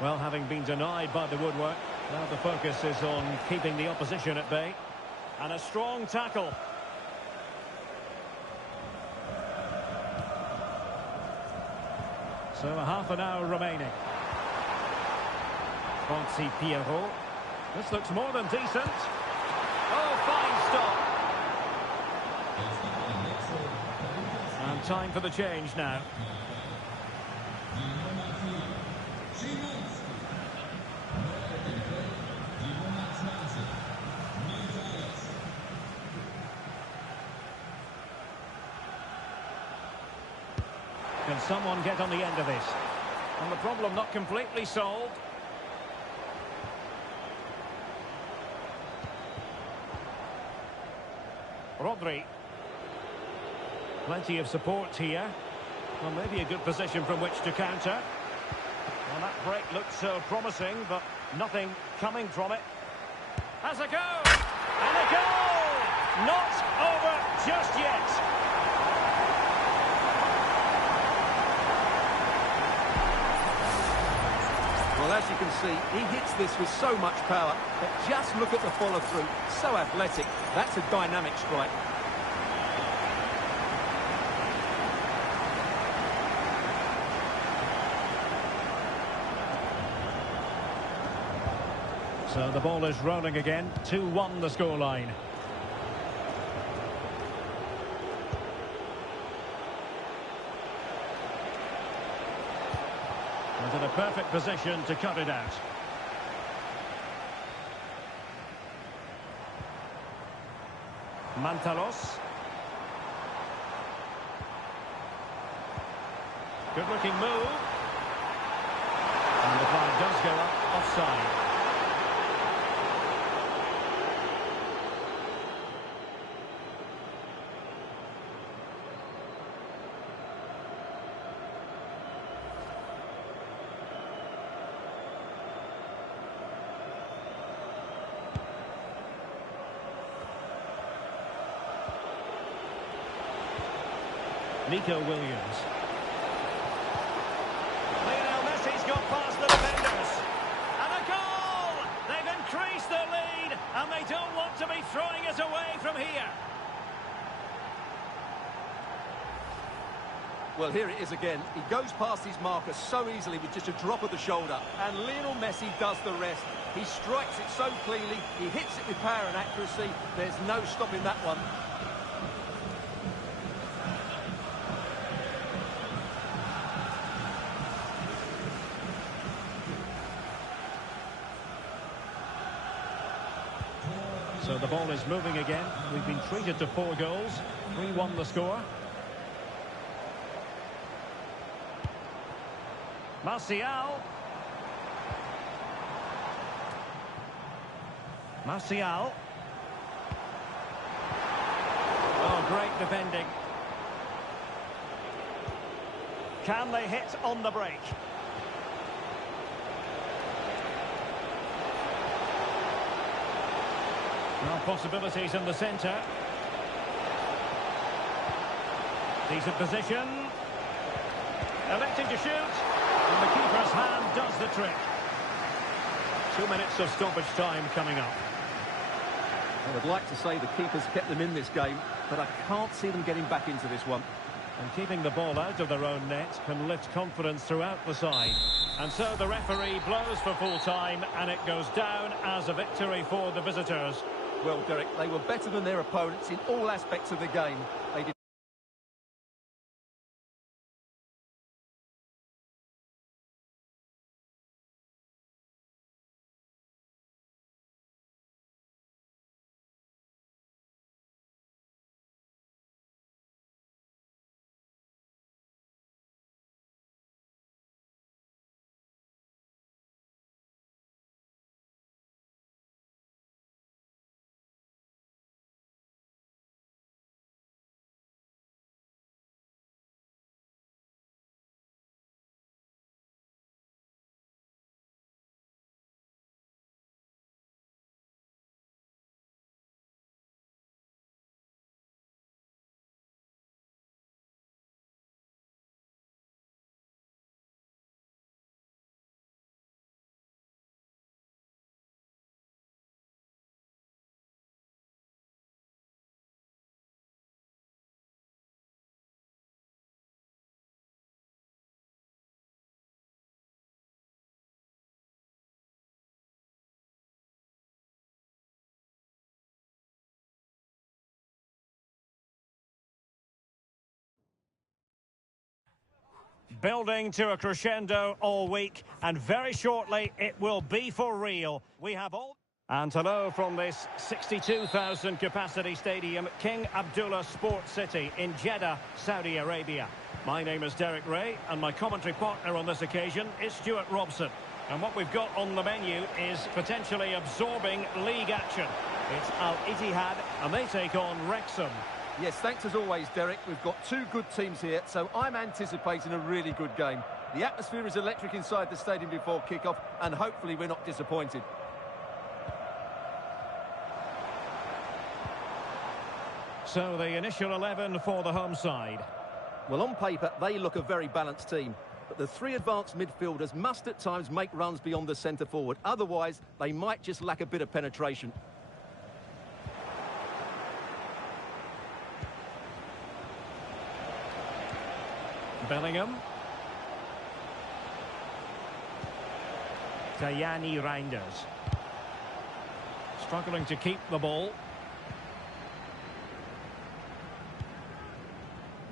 Well, having been denied by the woodwork, now the focus is on keeping the opposition at bay. And a strong tackle. So a half an hour remaining. Fonsi Pierrot. This looks more than decent. Oh, fine stop. And time for the change now. Can someone get on the end of this? And the problem not completely solved. Rodri. Plenty of support here. Well, maybe a good position from which to counter. Well, that break looked so promising, but nothing coming from it. Has a go! And a goal! Not over just yet. Well, as you can see, he hits this with so much power, but just look at the follow-through. So athletic. That's a dynamic strike. So the ball is rolling again. 2-1 the scoreline. And in a perfect position to cut it out. Mantalos. Good looking move. And the flag does go up offside. Nico Williams. Lionel Messi's got past the defenders. And a goal! They've increased their lead, and they don't want to be throwing it away from here. Well, here it is again. He goes past his marker so easily with just a drop of the shoulder. And Lionel Messi does the rest. He strikes it so cleanly. He hits it with power and accuracy. There's no stopping that one. the ball is moving again. We've been treated to 4 goals. 3-1 the score. Martial. Martial. Oh, great defending. Can they hit on the break? Now possibilities in the centre. Decent position. Electing to shoot. And the keeper's hand does the trick. 2 minutes of stoppage time coming up. I would like to say the keeper's kept them in this game, but I can't see them getting back into this one. And keeping the ball out of their own net can lift confidence throughout the side. And so the referee blows for full time, and it goes down as a victory for the visitors. Well, Derek, they were better than their opponents in all aspects of the game. They did. Building to a crescendo all week, and very shortly it will be for real. We have all... And hello from this 62,000 capacity stadium, King Abdullah Sports City in Jeddah, Saudi Arabia. My name is Derek Ray, and my commentary partner on this occasion is Stuart Robson. And what we've got on the menu is potentially absorbing league action. It's Al Ittihad, and they take on Wrexham. Yes, thanks as always, Derek. We've got 2 good teams here, so I'm anticipating a really good game. The atmosphere is electric inside the stadium before kick-off, and hopefully we're not disappointed. So the initial 11 for the home side. Well, on paper, they look a very balanced team. But the 3 advanced midfielders must at times make runs beyond the centre forward. Otherwise, they might just lack a bit of penetration. Bellingham. Tajani Reinders. Struggling to keep the ball.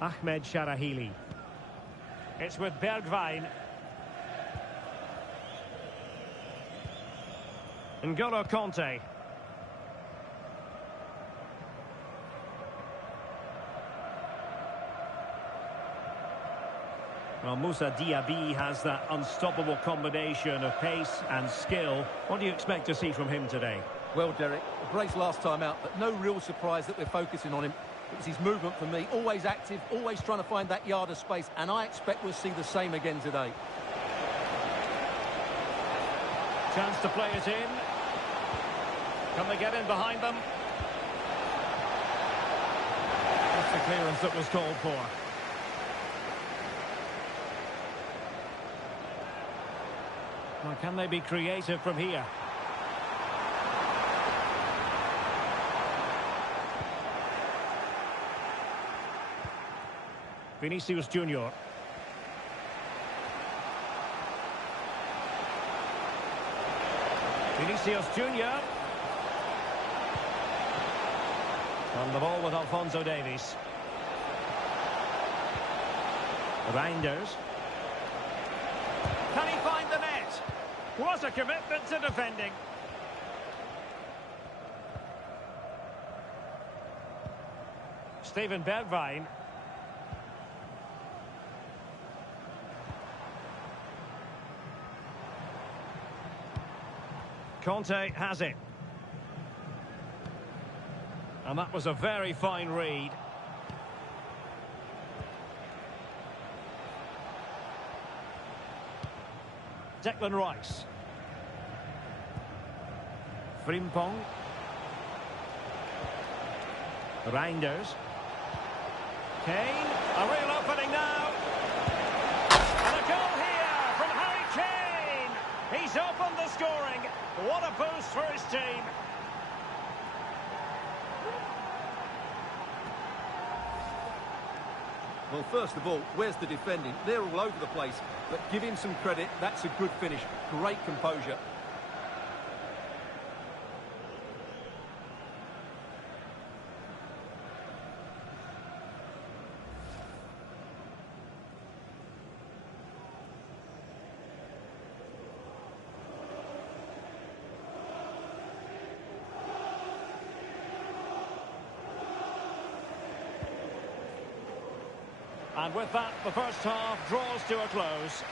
Ahmed Sharahili. It's with Bergwijn. N'Golo Conte. Well, Moussa Diaby has that unstoppable combination of pace and skill. What do you expect to see from him today? Well, Derek, a brace last time out, but no real surprise that we're focusing on him. It was his movement for me, always active, always trying to find that yard of space, and I expect we'll see the same again today. Chance to play it in. Can they get in behind them? That's the clearance that was called for. Well, can they be creative from here? Vinicius Junior. Vinicius Junior. On the ball with Alphonso Davies. Reinders. Can he find the net? What a commitment to defending. Steven Bergwijn. Conte has it. And that was a very fine read. Declan Rice. Frimpong. Reinders. Kane. A real opening now. And a goal here from Harry Kane. He's opened the scoring. What a boost for his team. Well, first of all, where's the defending? They're all over the place. But give him some credit. That's a good finish. Great composure. And with that, the first half draws to a close.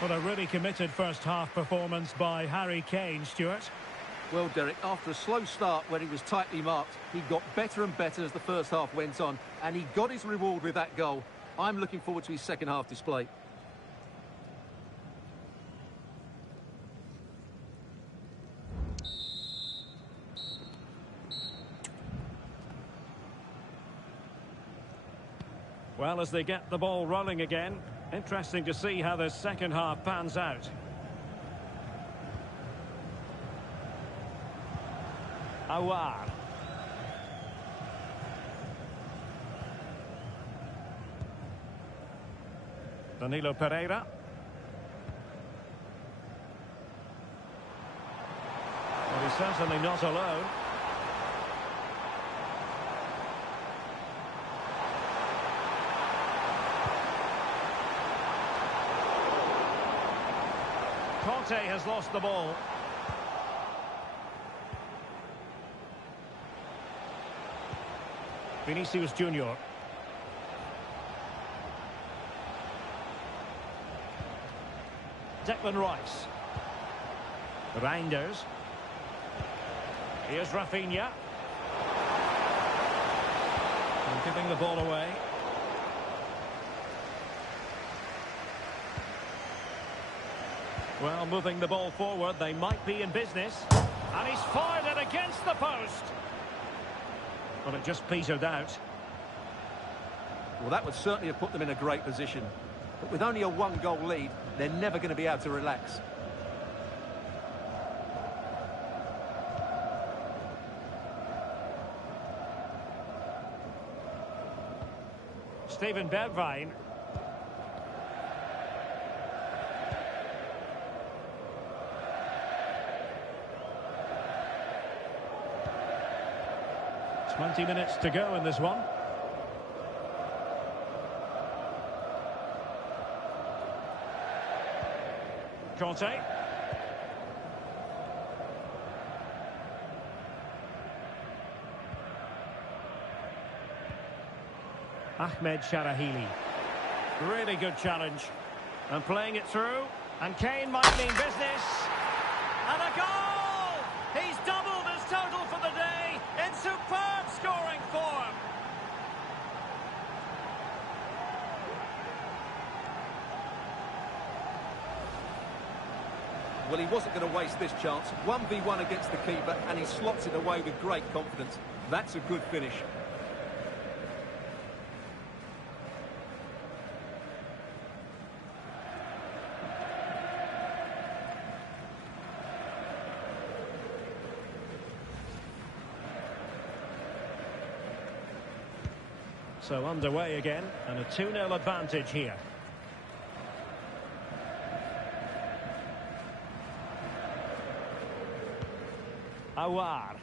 Well, a really committed first half performance by Harry Kane, Stuart. Well, Derek, after a slow start where he was tightly marked, he got better and better as the first half went on, and he got his reward with that goal. I'm looking forward to his second half display. Well, as they get the ball rolling again, interesting to see how the second half pans out. Awar. Danilo Pereira. Well, he's certainly not alone. Conte has lost the ball. Vinicius Junior. Declan Rice. Reinders. Here's Rafinha. And giving the ball away. Well, moving the ball forward, they might be in business. And he's fired it against the post. But it just petered out. Well, that would certainly have put them in a great position. But with only a one-goal lead, they're never going to be able to relax. Steven Bergwijn. "20 minutes to go in this one. Conte. Ahmed Sharahili. Really good challenge. And playing it through. And Kane might mean business. And a goal! He's doubled his total for the day in superb scoring form. Well, he wasn't going to waste this chance. 1v1 against the keeper, and he slots it away with great confidence. That's a good finish. So underway again, and a 2-0 advantage here. Awar.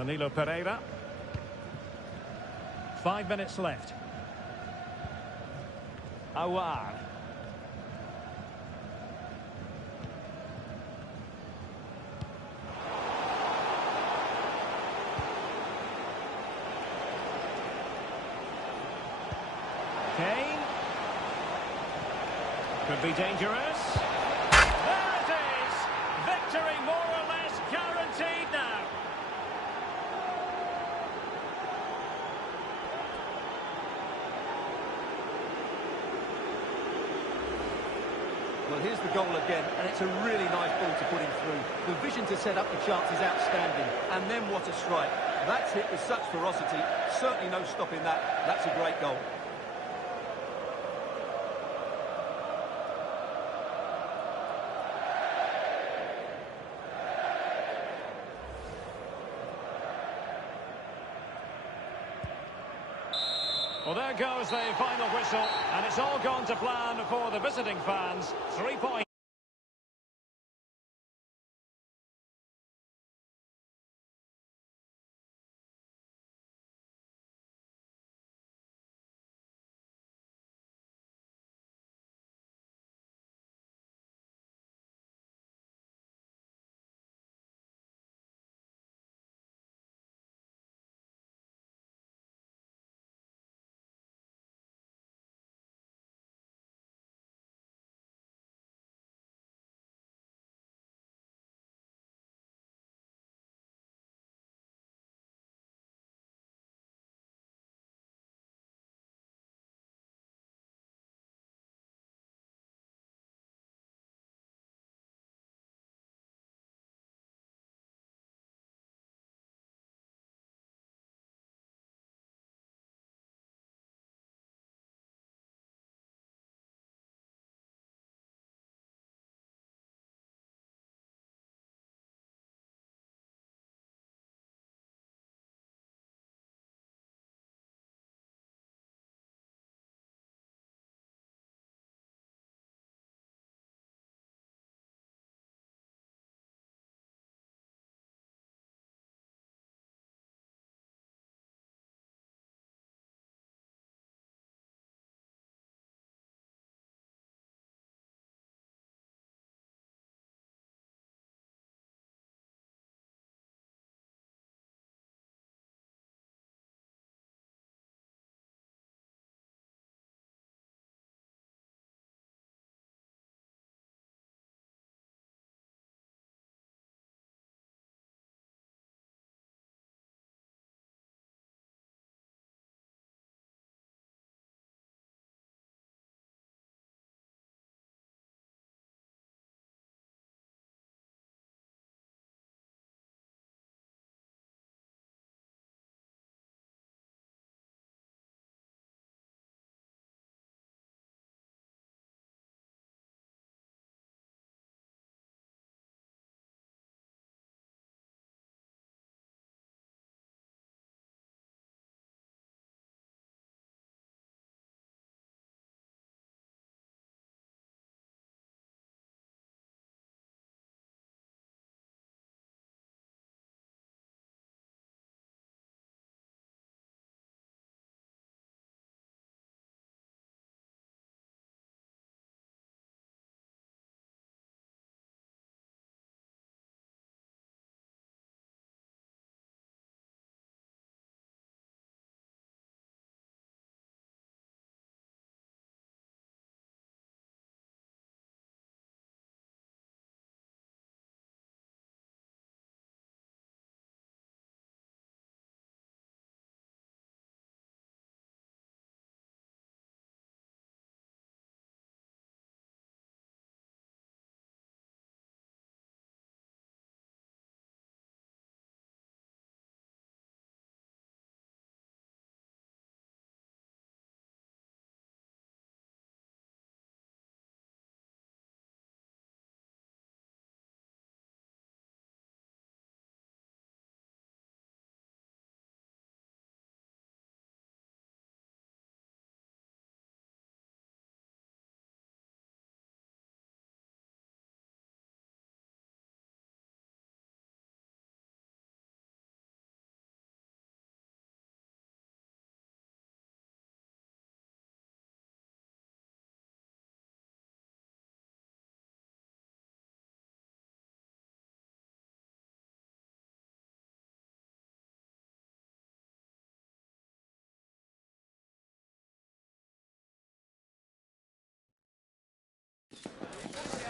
Danilo Pereira. 5 minutes left. Awar. Kane. Could be dangerous. There it is! Victory more or less guaranteed now. Well, here's the goal again, and it's a really nice ball to put him through. The vision to set up the chance is outstanding, and then what a strike. That's hit with such ferocity, certainly no stopping that. That's a great goal. Well, there goes the final whistle, and it's all gone to plan for the visiting fans. 3 points.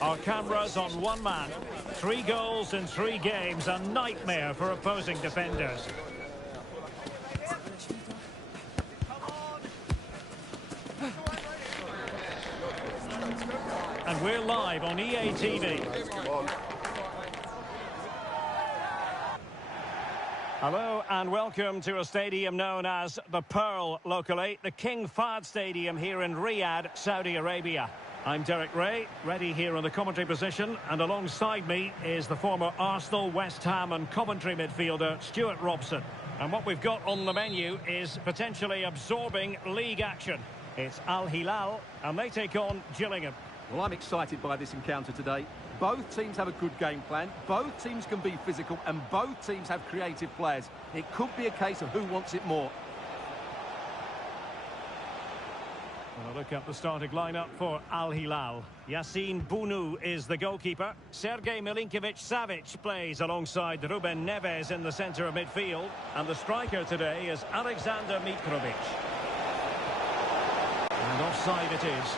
Our cameras on one man. 3 goals in 3 games, a nightmare for opposing defenders. And we're live on EA TV. Hello and welcome to a stadium known as the Pearl locally, the King Fahd Stadium here in Riyadh, Saudi Arabia. I'm Derek Ray, ready here in the commentary position, and alongside me is the former Arsenal, West Ham and Coventry midfielder Stuart Robson. And what we've got on the menu is potentially absorbing league action. It's Al Hilal and they take on Gillingham. Well, I'm excited by this encounter today. Both teams have a good game plan, both teams can be physical, and both teams have creative players. It could be a case of who wants it more. Well, a look at the starting lineup for Al Hilal. Yassine Bounou is the goalkeeper. Sergej Milinkovic-Savic plays alongside Ruben Neves in the centre of midfield. And the striker today is Alexander Mitrovic. And offside it is.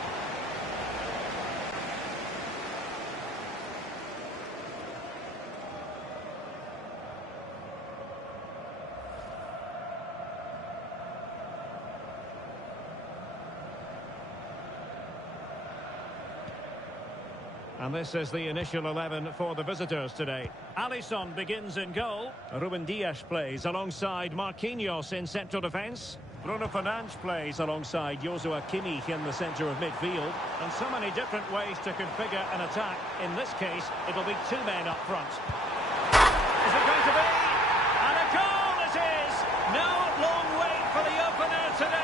And this is the initial 11 for the visitors today. Alisson begins in goal. Ruben Dias plays alongside Marquinhos in central defence. Bruno Fernandes plays alongside Joshua Kimmich in the centre of midfield. And so many different ways to configure an attack. In this case, it'll be 2 men up front. Is it going to be? And a goal it is! No long wait for the opener today.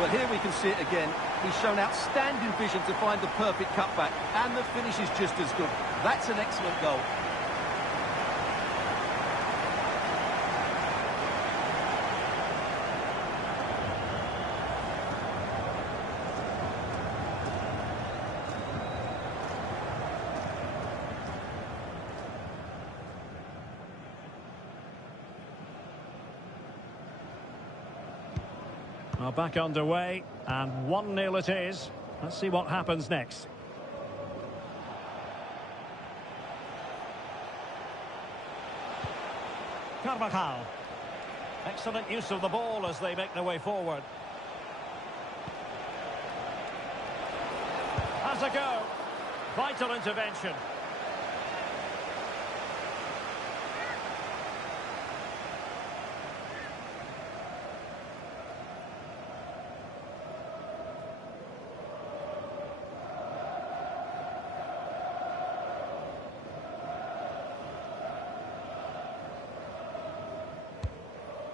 Well, here we can see it again. He's shown outstanding vision to find the perfect cutback, and the finish is just as good. That's an excellent goal. Well, back underway, and 1-0 it is. Let's see what happens next. Carvajal. Excellent use of the ball as they make their way forward. Has a go. Vital intervention.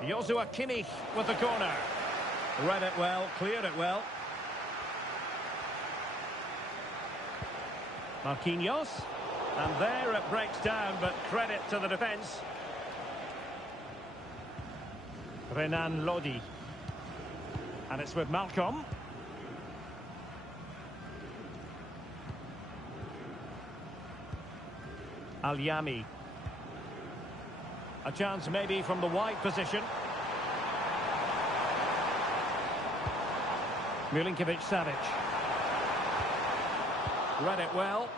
Joshua Kimmich with the corner. Read it well, cleared it well. Marquinhos. And there it breaks down, but credit to the defence. Renan Lodi. And it's with Malcolm. Al-Yami. A chance maybe from the wide position. Milinkovic-Savic. Read it well.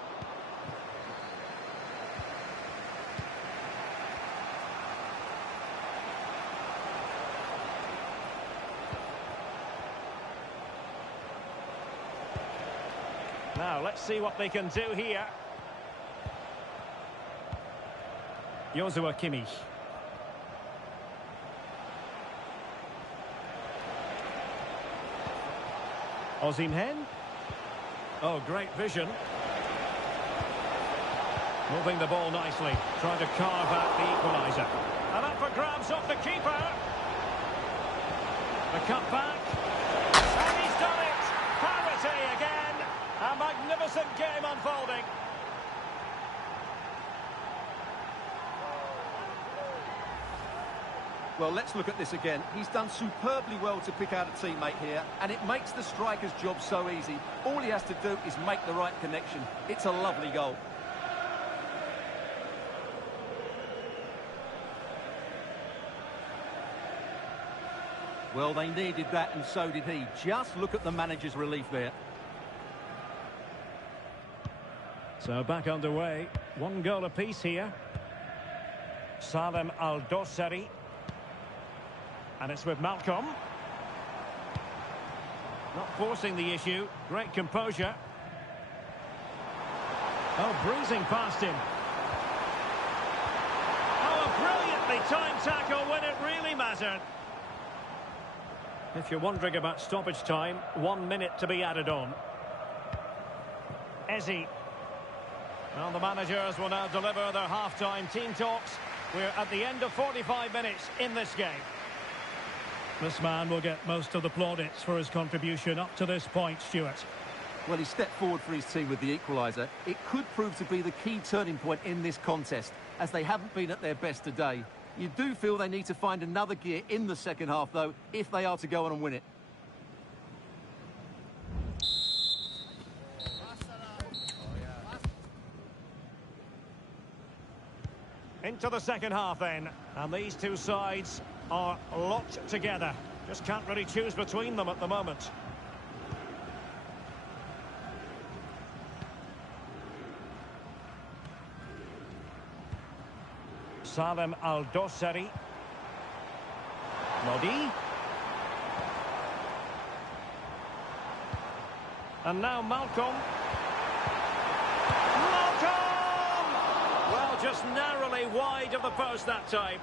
Now, let's see what they can do here. Joshua Kimmich. Osimhen. Oh, great vision. Moving the ball nicely, trying to carve out the equaliser. And up for grabs off the keeper. The cut back. And he's done it! Parity again! A magnificent game unfolding. Well, let's look at this again. He's done superbly well to pick out a teammate here, and it makes the striker's job so easy. All he has to do is make the right connection. It's a lovely goal. Well, they needed that, and so did he. Just look at the manager's relief there. So back underway. 1 goal apiece here. Salem Al-Dossari. And it's with Malcolm. Not forcing the issue. Great composure. Oh, breezing past him. Oh, a brilliantly timed tackle when it really mattered. If you're wondering about stoppage time, 1 minute to be added on. Eze. Well, the managers will now deliver their half-time team talks. We're at the end of 45 minutes in this game. This man will get most of the plaudits for his contribution up to this point, Stuart. Well, he stepped forward for his team with the equaliser. It could prove to be the key turning point in this contest, as they haven't been at their best today. You do feel they need to find another gear in the second half, though, if they are to go on and win it. Into the second half then, and these two sides are locked together. Just can't really choose between them at the moment. Salem Al-Dossari. Lodi. And now Malcolm. Well, just narrowly wide of the post that time.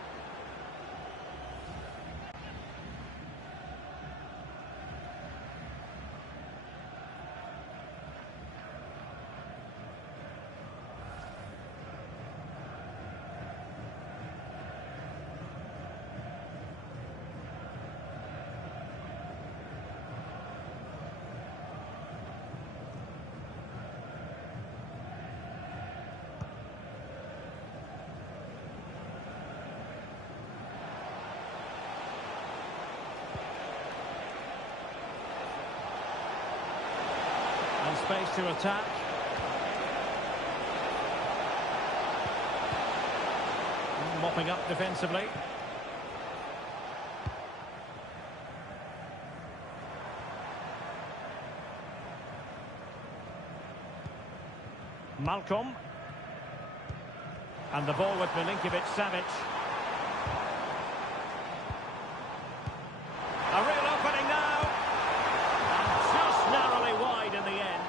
And space to attack. Mopping up defensively. Malcolm. And the ball with Milinkovic-Savic. A real opening now. And just narrowly wide in the end.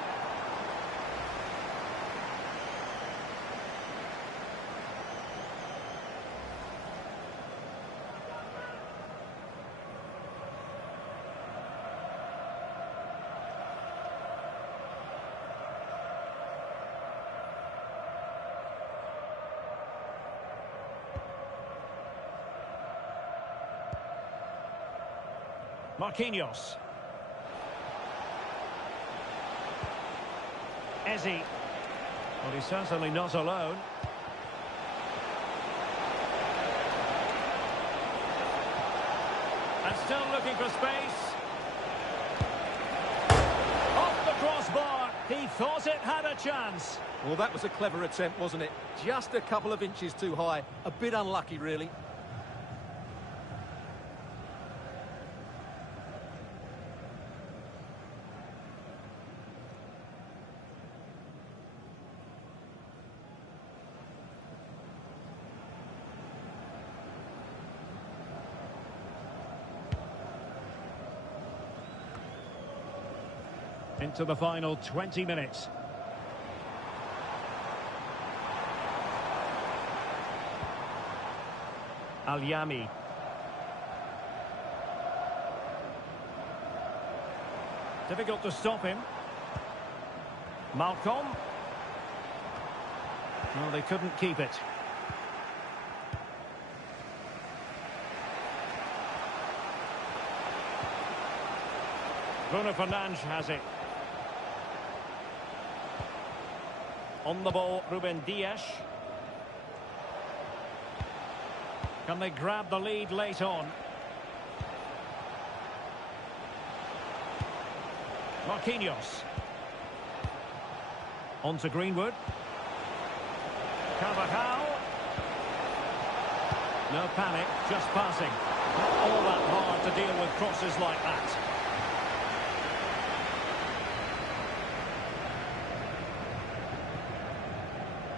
Marquinhos. Eze. Well, he's certainly not alone. And still looking for space. Off the crossbar. He thought it had a chance. Well, that was a clever attempt, wasn't it? Just a couple of inches too high. A bit unlucky, really. Into the final 20 minutes. Al-Yami. Difficult to stop him. Malcolm. Well, they couldn't keep it. Bruno Fernandes has it. On the ball, Ruben Dias. Can they grab the lead late on? Marquinhos. On to Greenwood. Carvajal. No panic, just passing. Not all that hard to deal with crosses like that.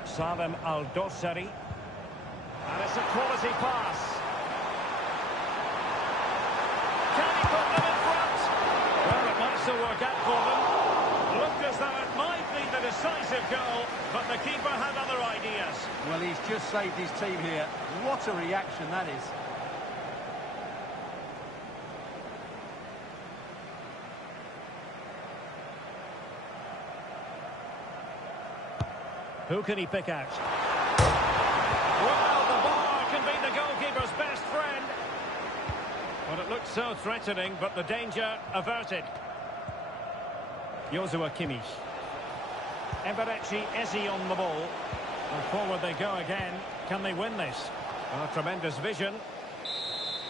Salim Al-Dossari. And it's a quality pass. Can he put them in front? Well, it might still work out for them. Looked as though it might be the decisive goal, but the keeper had other ideas. Well, he's just saved his team here. What a reaction that is. Who can he pick out? Well, the bar can be the goalkeeper's best friend. But it looked so threatening, but the danger averted. Joshua Kimmich. Eberechi Eze on the ball. And forward they go again. Can they win this? Oh, tremendous vision.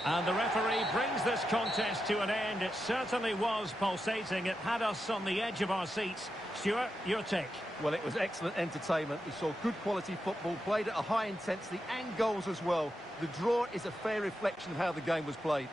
And the referee brings this contest to an end. It certainly was pulsating. It had us on the edge of our seats. Stuart, your take? Well, it was excellent entertainment. We saw good quality football, played at a high intensity and goals as well. The draw is a fair reflection of how the game was played.